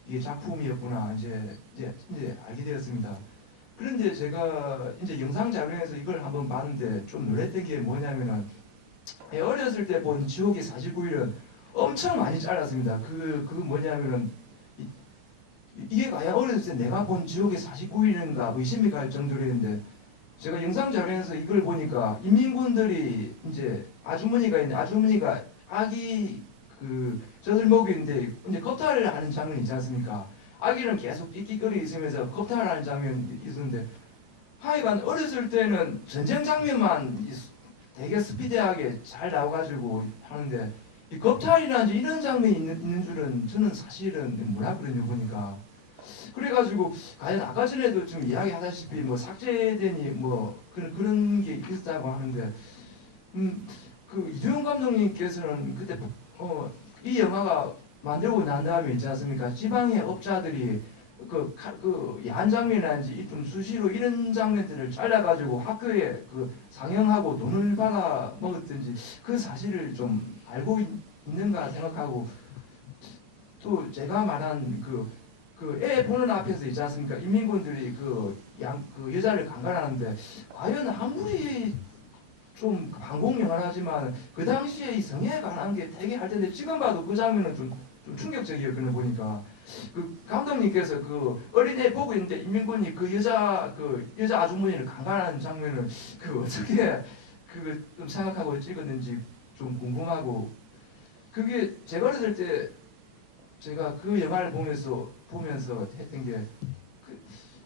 이게 작품이었구나 이제 알게 되었습니다. 그런데 제가 이제 영상 자료에서 이걸 한번 봤는데 좀 놀랬던 게 뭐냐면은 어렸을 때 본 지옥의 49일은 엄청 많이 잘랐습니다. 그 뭐냐면은 이게 과연 어렸을 때 내가 본 지옥의 49일인가 의심이 갈 정도였는데 제가 영상 자료에서 이걸 보니까 인민군들이 이제 아주머니가 있는데 아주머니가 아기 그 젖을 먹이는데 이제 겁탈을 하는 장면이 있지 않습니까? 아기는 계속 끽끽거리 있으면서 겁탈을 하는 장면이 있었는데 하여간 어렸을 때는 전쟁 장면만 되게 스피디하게 잘 나와가지고 하는데 이 겁탈이라든지 이런 장면이 있는 줄은 저는 사실은 몰랐거든요 보니까. 그래가지고 과연 아까 전에도 좀 이야기하다시피 뭐 삭제되니 뭐 그런 게 있었다고 하는데 그 이두용 감독님께서는 그때 이 영화가 만들고 난 다음에 있지 않습니까? 지방의 업자들이 그 야한 장면이라든지 좀 수시로 이런 장면들을 잘라가지고 학교에 그 상영하고 돈을 받아 먹었든지 그 사실을 좀 알고 있는가 생각하고 또 제가 말한 그 애 보는 앞에서 있지 않습니까? 인민군들이 그 여자를 강간하는데 과연 아무리 좀 반공 영화라지만 그 당시에 이 성에 관한 게 되게 할 텐데 지금 봐도 그 장면은 좀 충격적이었거든요 보니까 그 감독님께서 그 어린애 보고 있는데 인민군이 그 여자 아주머니를 강간하는 장면을 그 어떻게 그 좀 생각하고 찍었는지 좀 궁금하고 그게 제가 어렸을 때 제가 그 영화를 보면서 했던 게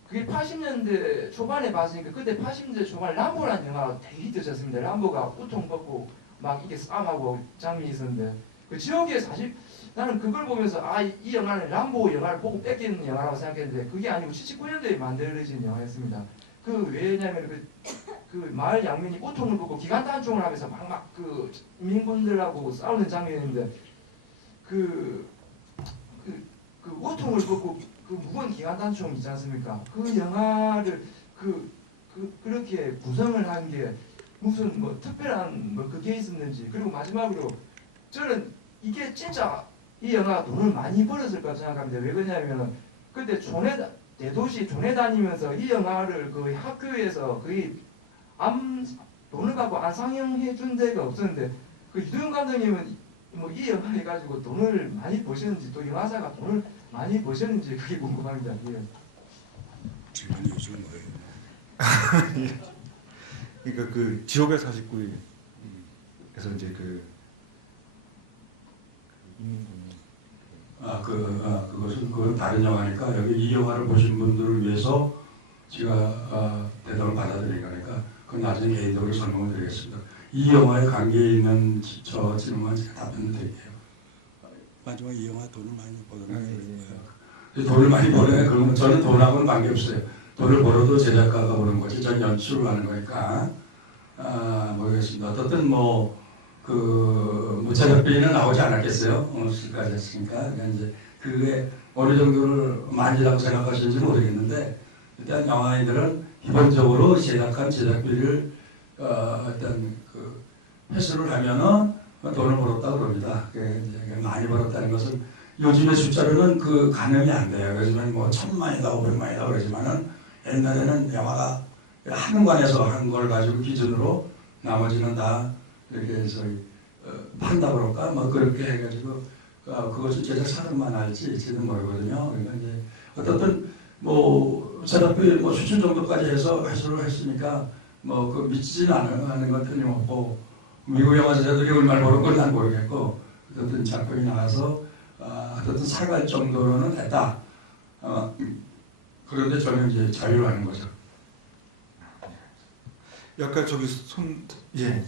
그게 80년대 초반에 봤으니까 그때 80년대 초반 람보라는 영화가 되게 히트쳤습니다. 람보가 우통 벗고 막 이게 싸움하고 장면이 있었는데 그 지옥의 40 나는 그걸 보면서 아 이 영화는 람보 영화를 보고 뺏기는 영화라고 생각했는데 그게 아니고 79년도에 만들어진 영화였습니다. 그 왜냐면 그 마을 양면이 우통을 벗고 기관 단총을 하면서 막 그 민군들하고 싸우는 장면인데 그 우통을 벗고 그 무거운 기관 단총 있지 않습니까? 그 영화를 그렇게 구성을 한 게 무슨 뭐 특별한 뭐 그게 있었는지 그리고 마지막으로 저는 이게 진짜 이 영화가 돈을 많이 벌었을 거라 생각합니다. 왜 그러냐면은 그때 대도시 촌에 다니면서 이 영화를 거의 학교에서 거의 돈을 갖고 안 상영해 준 데가 없었는데 그 이두용 감독님은 뭐 이 영화 해가지고 돈을 많이 버셨는지 또 영화사가 돈을 많이 버셨는지 그게 궁금합니다. 예. 질문이 요즘 뭐예요? 그러니까 그 지옥의 49일에서 이제 그것은 다른 영화니까 여기 이 영화를 보신 분들을 위해서 제가 대답을 받아들인 거니까 그건 나중에 개인적으로 설명을 드리겠습니다. 이 영화에 관계 있는 저 질문만 제가 답변을 드릴게요. 마지막 이 영화 돈을 많이 버는 돈을 많이 버는 그러면 저는 돈하고는 관계없어요. 돈을 벌어도 제작가가 버는 거지. 전 연출을 하는 거니까 모르겠습니다. 어떻든 뭐 제작비는 나오지 않았겠어요. 수까지 했으니까. 그러니까 이제 그게 어느 정도를 만지라고 생각하시는지 모르겠는데 일단 영화인들은 기본적으로 제작한 제작비를 일단 그 회수를 하면은 돈을 벌었다 그럽니다. 이제 많이 벌었다는 것은 요즘의 숫자로는 그 가늠이 안 돼요. 요즘은 뭐 1000만이다 500만이다 그러지만은 옛날에는 영화가 한 관에서 한 걸 가지고 기준으로 나머지는 다 이렇게 해서 판다 그럴까 뭐 그렇게 해가지고 그것은 제작사들만 알지 지는 모르거든요. 그러니까 이제 어떻든 뭐 제작비 뭐 수천 정도까지 해서 회수를 했으니까 뭐 그 미치지는 않은 건 틀림없고 미국 영화 제작들이 얼마나 버는 건 난 모르겠고 어떤 작품이 나와서 어떤 사갈 정도로는 됐다. 그런데 저는 이제 자유하는 거죠. 약간 저기 예.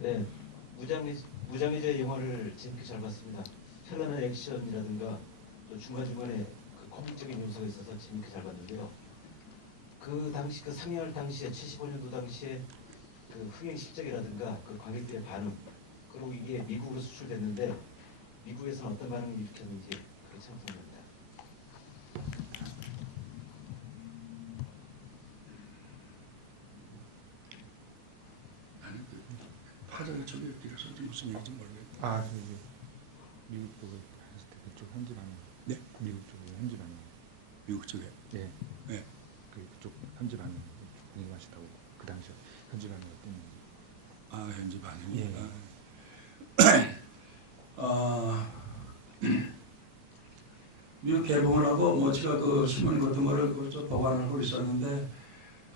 네, 무장해제 영화를 재밌게 잘 봤습니다. 현란한 액션이라든가 또 중간중간에 그 코믹적인 요소가 있어서 재밌게 잘 봤는데요. 그 당시 그 상영할 당시에 75년도 당시에 그 흥행 실적이라든가 그 관객들의 반응 그리고 이게 미국으로 수출됐는데 미국에서는 어떤 반응을 일으켰는지 그게 참 궁금합니다. 화장이 저기 길어서 무슨 얘기인지 모르겠어요. 저기 미국 쪽에 했을 때 그쪽 현지라는. 네? 미국 쪽에 현지라는. 미국 쪽에. 예. 네. 그쪽 현지라는 궁금하시다고 그 당시 현지라는 어떤. 현지 반응이. 예. 미국 개봉을 하고 뭐 제가 그 신문 같은 거를 보관을 하고 있었는데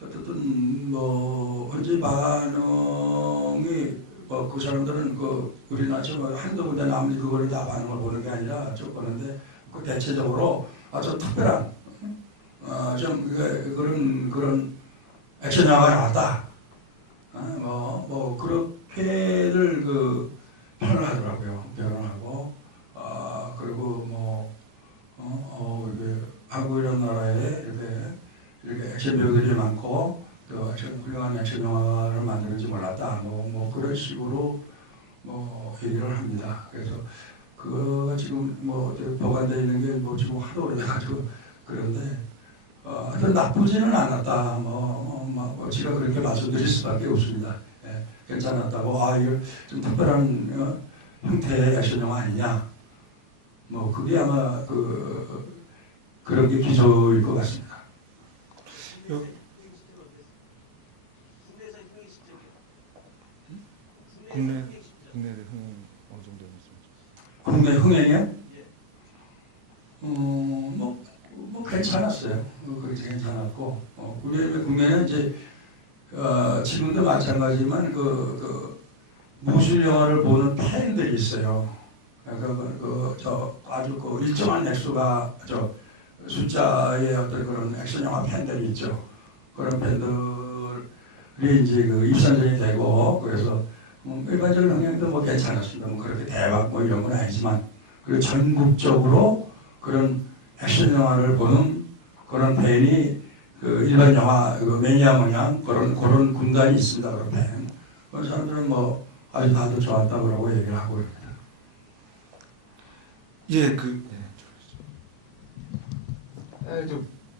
어쨌든 뭐 현지 반응이 뭐 그 사람들은 그 우리나라처럼 한두 군데 남이 그거를 다 반응을 보는 게 아니라 쭉 보는데 그 대체적으로 아주 특별한 좀 그런 액션 영화가 나왔다. 뭐 그렇게들 그 표현을 하더라고요. 표현을 하고 그리고 이게 한국 이런 나라에 이렇게 액션 배우들이 많고 또 훌륭한 액션 영화를 만드는지 몰랐다. 뭐 그런 식으로 얘기를 합니다. 그래서 그거가 지금 보관되어 있는 게 지금 하도 오래돼가지고 그런데 하여튼 나쁘지는 않았다. 제가 그렇게 말씀드릴 수밖에 없습니다. 예, 괜찮았다고. 이거 좀 특별한 형태의 액션 영화 아니냐. 그게 아마 그런 게 기조일 것 같습니다. 국내 흥행 어느 정도 있습니까? 국내 흥행이요? 괜찮았어요. 그렇게 괜찮았고, 국내는 이제 지금도 마찬가지지만 무술 영화를 보는 팬들이 있어요. 그러니까 아주 일정한 액수가 숫자의 어떤 그런 액션 영화 팬들이 있죠. 그런 팬들이 이제 입선전이 되고 그래서 일반적인 흥행도 괜찮았습니다. 그렇게 대박 이런 건 아니지만 그리고 전국적으로 그런 액션 영화를 보는 그런 팬이 일반 영화 매니아 모양 그런 군단이 있습니다. 그런 팬. 그런 사람들은 아주 다들 좋았다고 그러고 얘기를 하고 있습니다. 예,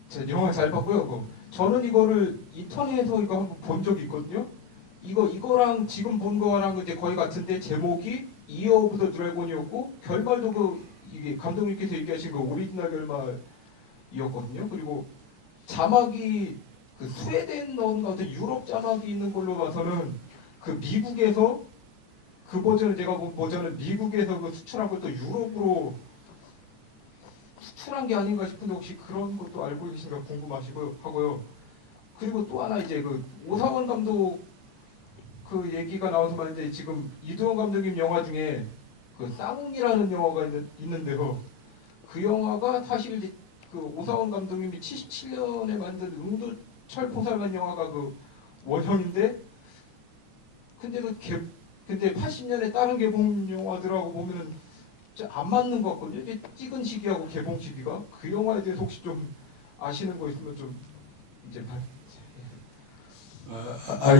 제 영화 잘 봤고요. 저는 이거를 인터넷에서 이거 한번 본 적이 있거든요. 이거랑 지금 본 거랑 이제 거의 같은데 제목이 이어 오브 더 드래곤이었고 결말도 이게 감독님께서 얘기하신 오리지널 결말이었거든요. 그리고 자막이 스웨덴 어떤 유럽 자막이 있는 걸로 봐서는 미국에서 그 버전을 제가 본 버전은 미국에서 수출한 걸 또 유럽으로 수출한 게 아닌가 싶은데 혹시 그런 것도 알고 계신가 궁금하고요. 그리고 또 하나 이제 오상원 감독 얘기가 나와서 말인데 지금 이두원 감독님 영화 중에 쌍웅이라는 영화가 있는데요. 그 영화가 사실 이제 그 오상원 감독님이 77년에 만든 응도철 포살만 영화가 그 원형인데 근데 80년에 다른 개봉 영화들하고 보면은 진짜 안 맞는 것 같거든요. 이게 찍은 시기하고 개봉 시기가 그 영화에 대해서 혹시 좀 아시는 거 있으면 좀 이제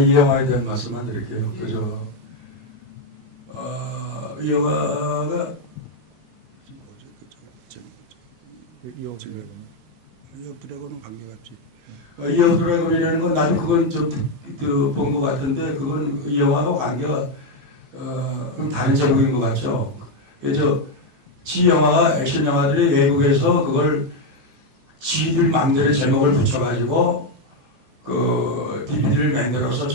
이 영화에 대한 말씀만 드릴게요. 그저 이 영화가 이어 드래곤은 관계가 없지. 이어 드래곤이라는 건 나도 그건 본 것 같은데 그건 이 영화하고 관계가 다른 제목인 것 같죠. 그래서 지 영화가 액션 영화들이 외국에서 그걸 지들 마음대로 제목을 붙여가지고 그 DVD를 만들어서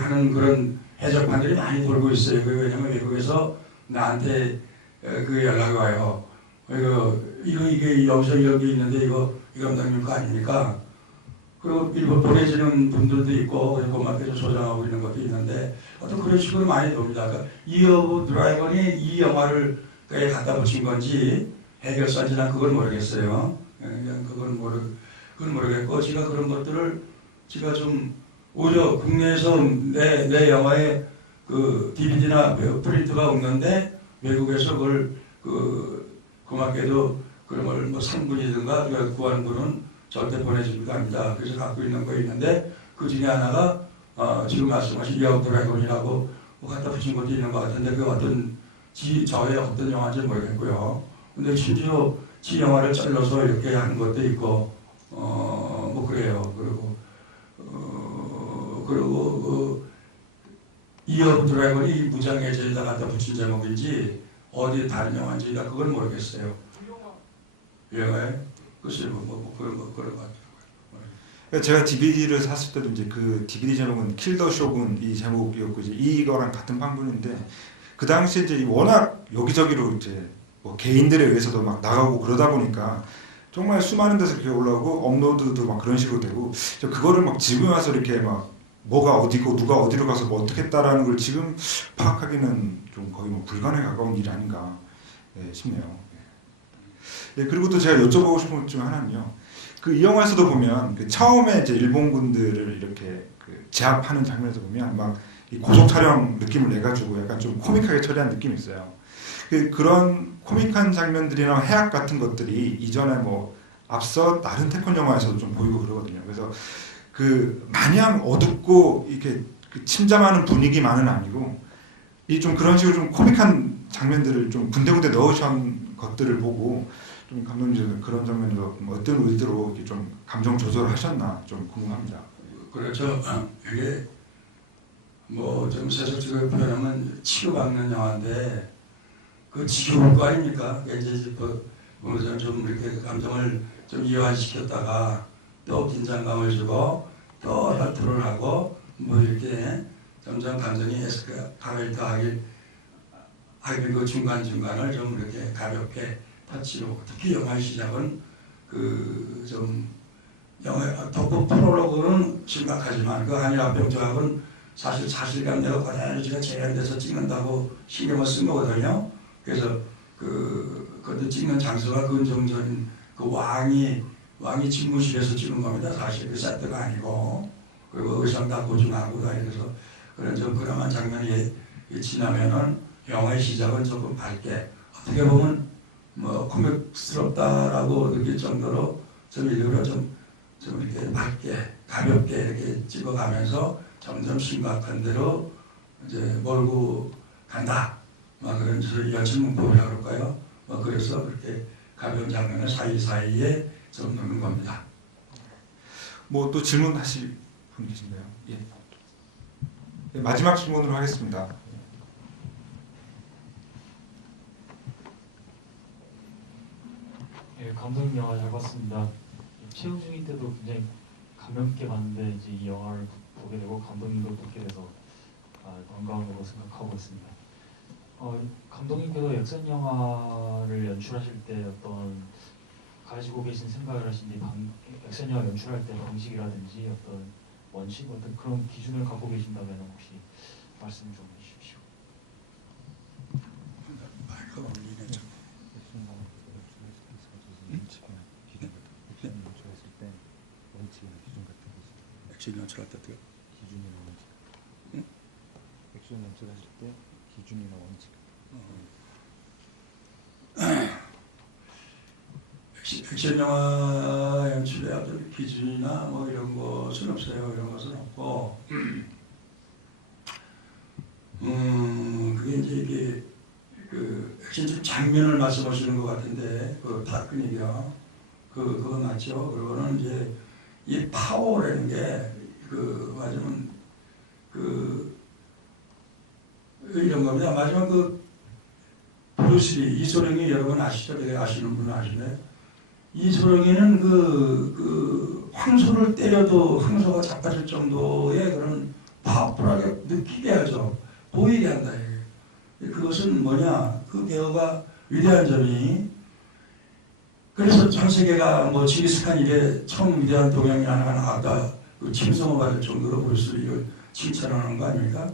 하는 그런 해적판들이 많이 돌고 있어요. 왜냐면 외국에서 나한테 그 연락이 와요. 이게 여기서 여기 있는데 이거 이 감독님 거 아닙니까? 그리고 일본 보내지는 분들도 있고 고맙게 소장하고 있는 것도 있는데 어떤 그런 식으로 많이 돕니다. 그러니까 이어 드라이건이 이 영화를 갖다 붙인 건지 해결사인지 난 그건 모르겠어요. 그건 모르겠고 제가 그런 것들을 제가 좀 오히려 국내에서 내 영화에 그 DVD나 프린트가 없는데 외국에서 그걸 고맙게도 그런 걸 뭐 상분이든가 구하는 분은 절대 보내줍니다 합니다. 그래서 갖고 있는 거 있는데 그 중에 하나가 지금 말씀하신 이어 드래곤이라고 갖다 붙인 것도 있는 것 같은데 그 어떤 저의 어떤 영화인지 모르겠고요. 근데 심지어 지 영화를 잘라서 이렇게 하는 것도 있고 뭐 그래요. 그리고 이어 드래곤이 무장의 제에다 갖다 붙인 제목인지 어디 다른 영화인지 나 그건 모르겠어요. 영화에 글쎄 뭐 그런 것 같아요. 제가 DVD를 샀을 때도 이제 그 DVD 제목은 킬 더 쇼군 이 제목이었고 이제 이거랑 같은 판본인데 그 당시에 이제 워낙 여기저기로 이제 뭐 개인들에 의해서도 막 나가고 그러다 보니까 정말 수많은 데서 이렇게 올라오고 업로드도 막 그런 식으로 되고 그거를 막 지금 와서 이렇게 막 뭐가 어디고 누가 어디로 가서 뭐 어떻게 했다라는 걸 지금 파악하기는 좀 거의 뭐 불가능에 가까운 일이 아닌가 싶네요. 그리고 또 제가 여쭤보고 싶은 것 중 하나는요. 그 이 영화에서도 보면 그 처음에 이제 일본군들을 이렇게 그 제압하는 장면에서 보면 막 이 고속 촬영 느낌을 내가지고 약간 좀 코믹하게 처리한 느낌이 있어요. 그런 코믹한 장면들이나 해악 같은 것들이 이전에 뭐 앞서 다른 태권 영화에서도 좀 보이고 그러거든요. 그래서 그 마냥 어둡고 이렇게 그 침잠하는 분위기만은 아니고 이 좀 그런 식으로 좀 코믹한 장면들을 좀 군데군데 넣으신 것들을 보고 좀 감독님께서 그런 장면으로 어떤 의도로 이렇게 좀 감정 조절을 하셨나 좀 궁금합니다. 그렇죠. 이게 뭐 좀 세속적으로 표현하면 치고박는 영화인데 그 지겨울 거 아닙니까? 이제 오늘 좀 이렇게 감정을 좀 이완시켰다가 또 긴장감을 주고 또 활투를 하고 뭐 이렇게 점점 감정이 가라앉게 하긴 그 중간중간을 좀 이렇게 가볍게 터치로 특히 영화의 시작은 그 좀 영화 덕후 프롤로그는 심각하지만 그 한일화 병조합은 사실 사실감 내가 그대로 제가 재현돼서 찍는다고 신경을 쓴 거거든요. 그래서 그것도 찍는 장소가 근정전 그 왕이 집무실에서 찍은 겁니다. 사실 그 세트가 아니고 그리고 의상 다 고증하고 다니면서 그런 좀 그런 장면이 지나면은 영화의 시작은 조금 밝게 어떻게 보면 뭐 코믹스럽다라고 느낄 정도로 좀 일부러 좀 이렇게 밝게 가볍게 이렇게 찍어가면서 점점 심각한 대로 이제 몰고 간다. 막 그런 연출문법이라고 그럴까요? 그래서 그렇게 가벼운 장면을 사이사이에 좀 넣는 겁니다. 뭐 또 질문하실 분 계신가요? 예. 네, 마지막 질문으로 하겠습니다. 예, 감독님 영화 잘 봤습니다. 체육 중일 때도 굉장히 감명 깊게 봤는데 이제 이 영화를 보게 되고 감독님도 보게 돼서 반가움으로 생각하고 있습니다. 감독님께서 액션 영화를 연출하실 때 어떤 가지고 계신 생각을 하신 뒤 액션 영화 연출할 때 방식이라든지 어떤 원칙 어떤 그런 기준을 갖고 계신다면 혹시 말씀 좀 해주십시오. 액션 연출할 때 어떻게? 기준이나 원칙. 액션 연출하실 때 기준이나 원칙. 액션 영화 연출의 어떤 기준이나 뭐 이런 것은 없어요. 이런 것은 없고, 그게 이제 이게 그 액션 장면을 말씀하시는 것 같은데, 그 다크닉이요. 그거 맞죠? 그거는 이제 이 파워라는 게 맞으면 이런 겁니다. 마지막 브루스리 이소룡이 여러분 아시죠? 되게 아시는 분은 아시네. 이소룡이는 황소를 때려도 황소가 자빠질 정도의 그런 파워풀하게 느끼게 하죠. 보이게 한다. 그것은 뭐냐? 그 배우가 위대한 점이, 그래서 전 세계가 뭐 징기스칸 이래 처음 위대한 동양인 하나가 나왔다. 칭송을 받을 정도로 브루스리를 칭찬하는 거 아닙니까?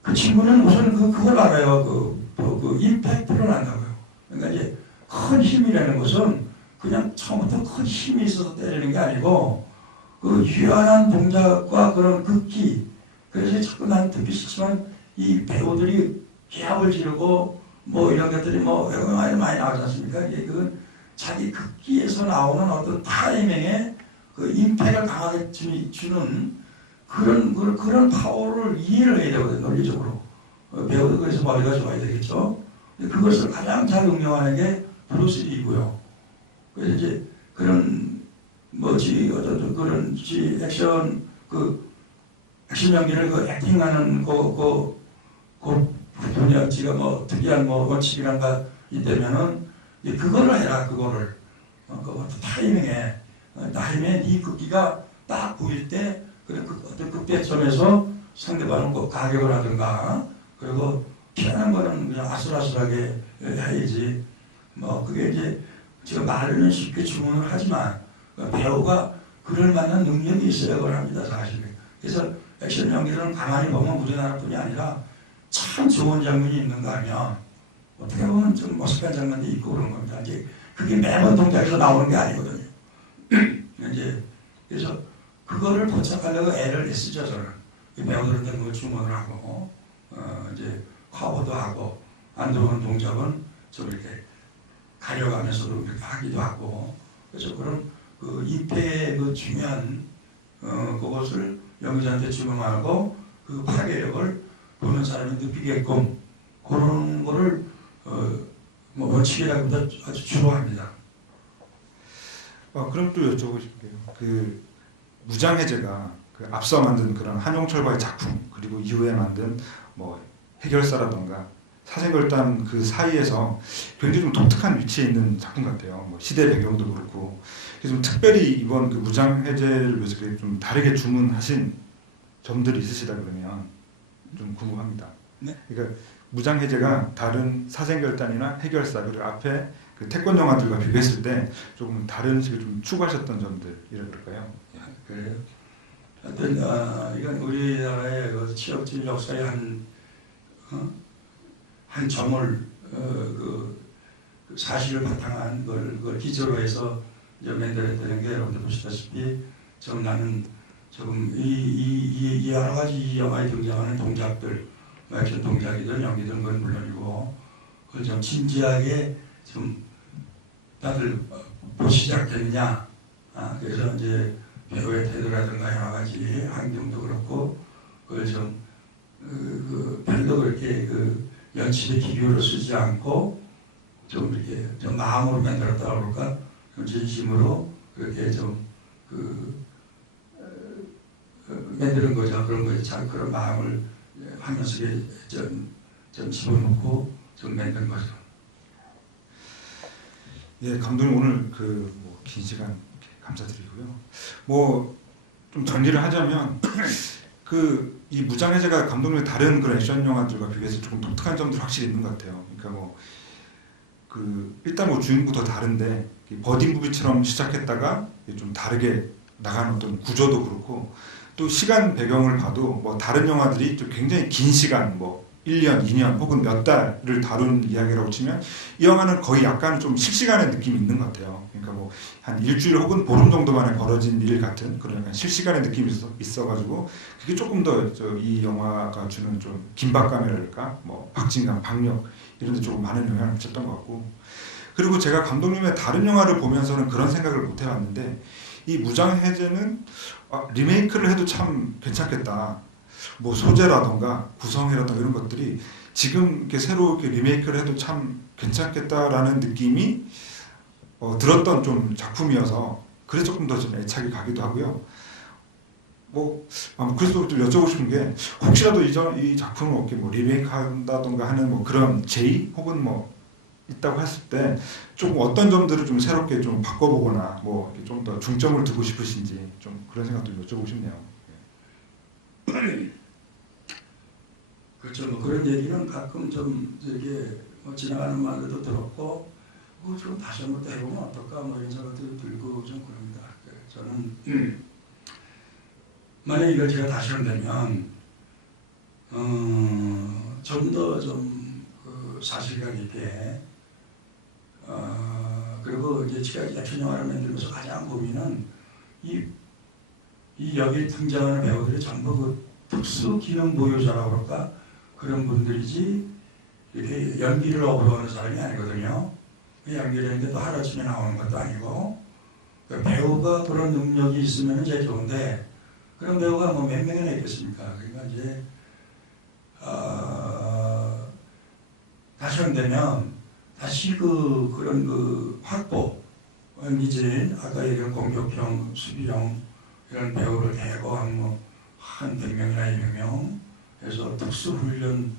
그 친구는 우선 그걸 알아요. 임팩트를 안다고요. 그러니까 이제 큰 힘이라는 것은 그냥 처음부터 큰 힘이 있어서 때리는 게 아니고 그 유연한 동작과 그런 극기. 그래서 자꾸 난 듣기 싫지만 이 배우들이 기합을 지르고 뭐 이런 것들이 뭐 영화에 많이 나오지 않습니까? 이게 그 자기 극기에서 나오는 어떤 타이밍에 그 임팩트를 강하게 주는 그런 파워를 이해를 해야 되거든요, 논리적으로. 배우도 그래서 머리가 좋아야 되겠죠. 그것을 가장 잘 응용하는 게 브루스리이고요. 그래서 이제 그런 어떤 그런 액션 액션 연기를 액팅하는 분야치가 뭐 특이한 원칙이란가 있다면은 이제 그거를 해라. 그거를 타이밍에 네 극기가 딱 보일 때 어떤 극대점에서 상대방은 꼭 가격을 하든가, 그리고 피하는 거는 그냥 아슬아슬하게 해야지. 그게 이제 제가 말은 쉽게 주문을 하지만 배우가 그럴 만한 능력이 있어야 그걸 합니다, 사실. 그래서 액션 연기들은 가만히 보면 우리나라뿐이 아니라 참 좋은 장면이 있는가 하면 어떻게 보면 좀 머쓱한 장면도 있고 그런 겁니다. 이제 그게 매번 동작에서 나오는 게 아니거든요. 이제 그래서 그거를 포착하려고 애를 쓰죠, 저는. 배우들한테 뭐 주문을 하고, 이제 커버도 하고, 안 들어오는 동작은 좀 이렇게 가려가면서도 이렇게 하기도 하고, 그래서 그런 입회의 중요한, 그것을 연기자한테 주문하고, 그 파괴력을 보는 사람이 느끼게끔, 그런 거를, 원칙이라기보다 아주 주로 합니다. 그럼 또 여쭤보실게요. 무장해제가 앞서 만든 그런 한용철과의 작품, 그리고 이후에 만든 뭐 해결사라던가 사생결단 그 사이에서 굉장히 좀 독특한 위치에 있는 작품 같아요. 뭐 시대 배경도 그렇고. 그래서 좀 특별히 이번 무장해제를 위해서 좀 다르게 주문하신 점들이 있으시다 그러면 좀 궁금합니다. 네? 그러니까 무장해제가 다른 사생결단이나 해결사, 그리고 앞에 태권 영화들과 비교했을 때 조금 다른 식으로 좀 추구하셨던 점들이라 그럴까요? 그래요. 하여튼 이건 우리나라의 취업진 역사의 한 점을 사실을 바탕한 걸 기초로 해서 이제 만들었다는 게 여러분들 보시다시피 나는 조금 이 여러 가지 이 영화에 등장하는 동작들, 액션 동작이든 연기든 건 물론이고 그걸 좀 진지하게 좀 다들 보시지 않겠느냐. 그래서 이제 배우의 태도라든가 여러 가지 환경도 그렇고 그걸 좀 별로 그렇게 연출의 기교로 쓰지 않고 좀 이렇게 좀 마음으로 만들었다 그럴까, 좀 진심으로 그렇게 좀 만드는 거죠. 그런 거에 참 그런 마음을 화면 속에 좀 집어넣고 좀 만든 거죠. 예, 감독님 오늘 긴 시간 감사드리고요. 좀 정리를 하자면 이 무장해제가 감독님의 다른 그런 액션 영화들과 비교해서 조금 독특한 점들이 확실히 있는 것 같아요. 그러니까 일단 주인공도 다른데 버디 무비처럼 시작했다가 좀 다르게 나가는 어떤 구조도 그렇고, 또 시간 배경을 봐도 다른 영화들이 좀 굉장히 긴 시간 1년, 2년 혹은 몇 달을 다룬 이야기라고 치면 이 영화는 거의 약간 좀 실시간의 느낌이 있는 것 같아요. 그러니까 뭐 한 일주일 혹은 보름 정도 만에 벌어진 일 같은 그런 약간 실시간의 느낌이 있어가지고 그게 조금 더 이 영화가 주는 좀 긴박감이랄까, 뭐 박진감, 박력 이런 데 조금 많은 영향을 미쳤던 것 같고, 그리고 제가 감독님의 다른 영화를 보면서는 그런 생각을 못 해봤는데 이 무장해제는 리메이크를 해도 참 괜찮겠다. 뭐 소재라던가 구성이라던가 이런 것들이 지금 이렇게 새로 이렇게 리메이크를 해도 참 괜찮겠다라는 느낌이 들었던 좀 작품이어서 그래서 조금 더 좀 애착이 가기도 하고요. 뭐 그래서 좀 여쭤보고 싶은 게 혹시라도 이 작품을 어떻게 뭐 리메이크한다던가 하는 뭐 그런 제의 혹은 뭐 있다고 했을 때 조금 어떤 점들을 좀 새롭게 좀 바꿔보거나 뭐 좀 더 중점을 두고 싶으신지 좀 그런 생각도 좀 여쭤보고 싶네요. 그렇죠. 뭐 그런 얘기는 가끔 좀 이렇게 지나가는 말도 들었고, 좀 다시 한번 또 해보면 어떨까 뭐 이런 생각도 들고 좀 그럽니다. 저는 만약 이걸 제가 다시 한다면 좀 더 좀 그 사실감 있게 그리고 이제 제가 액션 영화를 만들면서 가장 고민은 이 여기에 등장하는 배우들이 전부 그 특수 기능 보유자라고 그럴까 그런 분들이지 이렇게 연기를 어부하는 사람이 아니거든요. 연기라는 게 또 하루아침에 나오는 것도 아니고 배우가 그런 능력이 있으면 제일 좋은데 그런 배우가 뭐 몇 명이나 있겠습니까? 그러니까 이제 다시 한다면 다시 그런 확보 미진 아까 얘기한 공격형, 수비형 이런 배우를 대거 한 100명이나 200명 해서 특수훈련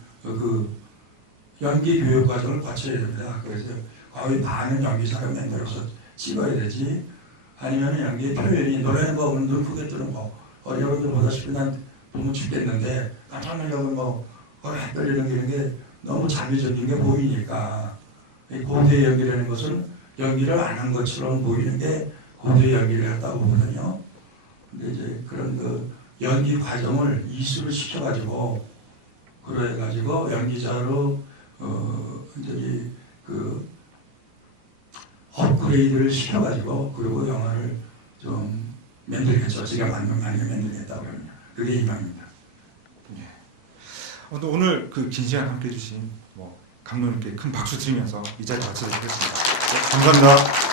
연기 교육 과정을 거쳐야 됩니다. 그래서 거의 반은 연기사를 만들어서 찍어야 되지. 아니면 연기의 표현이 노래는 거 눈 크게 뜨는 거 여러분들 보다시피 난 보면 죽겠는데 깜짝 놀라면 헷갈리는 게 이런 게 너무 자비적인 게 보이니까 고도의 연기라는 것은 연기를 안 한 것처럼 보이는 게 고도의 연기를 했다고 보거든요. 근데 이제 그런 연기 과정을 이수를 시켜가지고 그래가지고 연기자로 이제 업그레이드를 시켜가지고 그리고 영화를 좀 만들겠죠. 제가 많이 만들겠다고 합니다. 그게 희망입니다. 오늘 그 긴 시간 함께 해주신 감독님께 큰 박수 드리면서 이 자리 마치도록 하겠습니다. 감사합니다.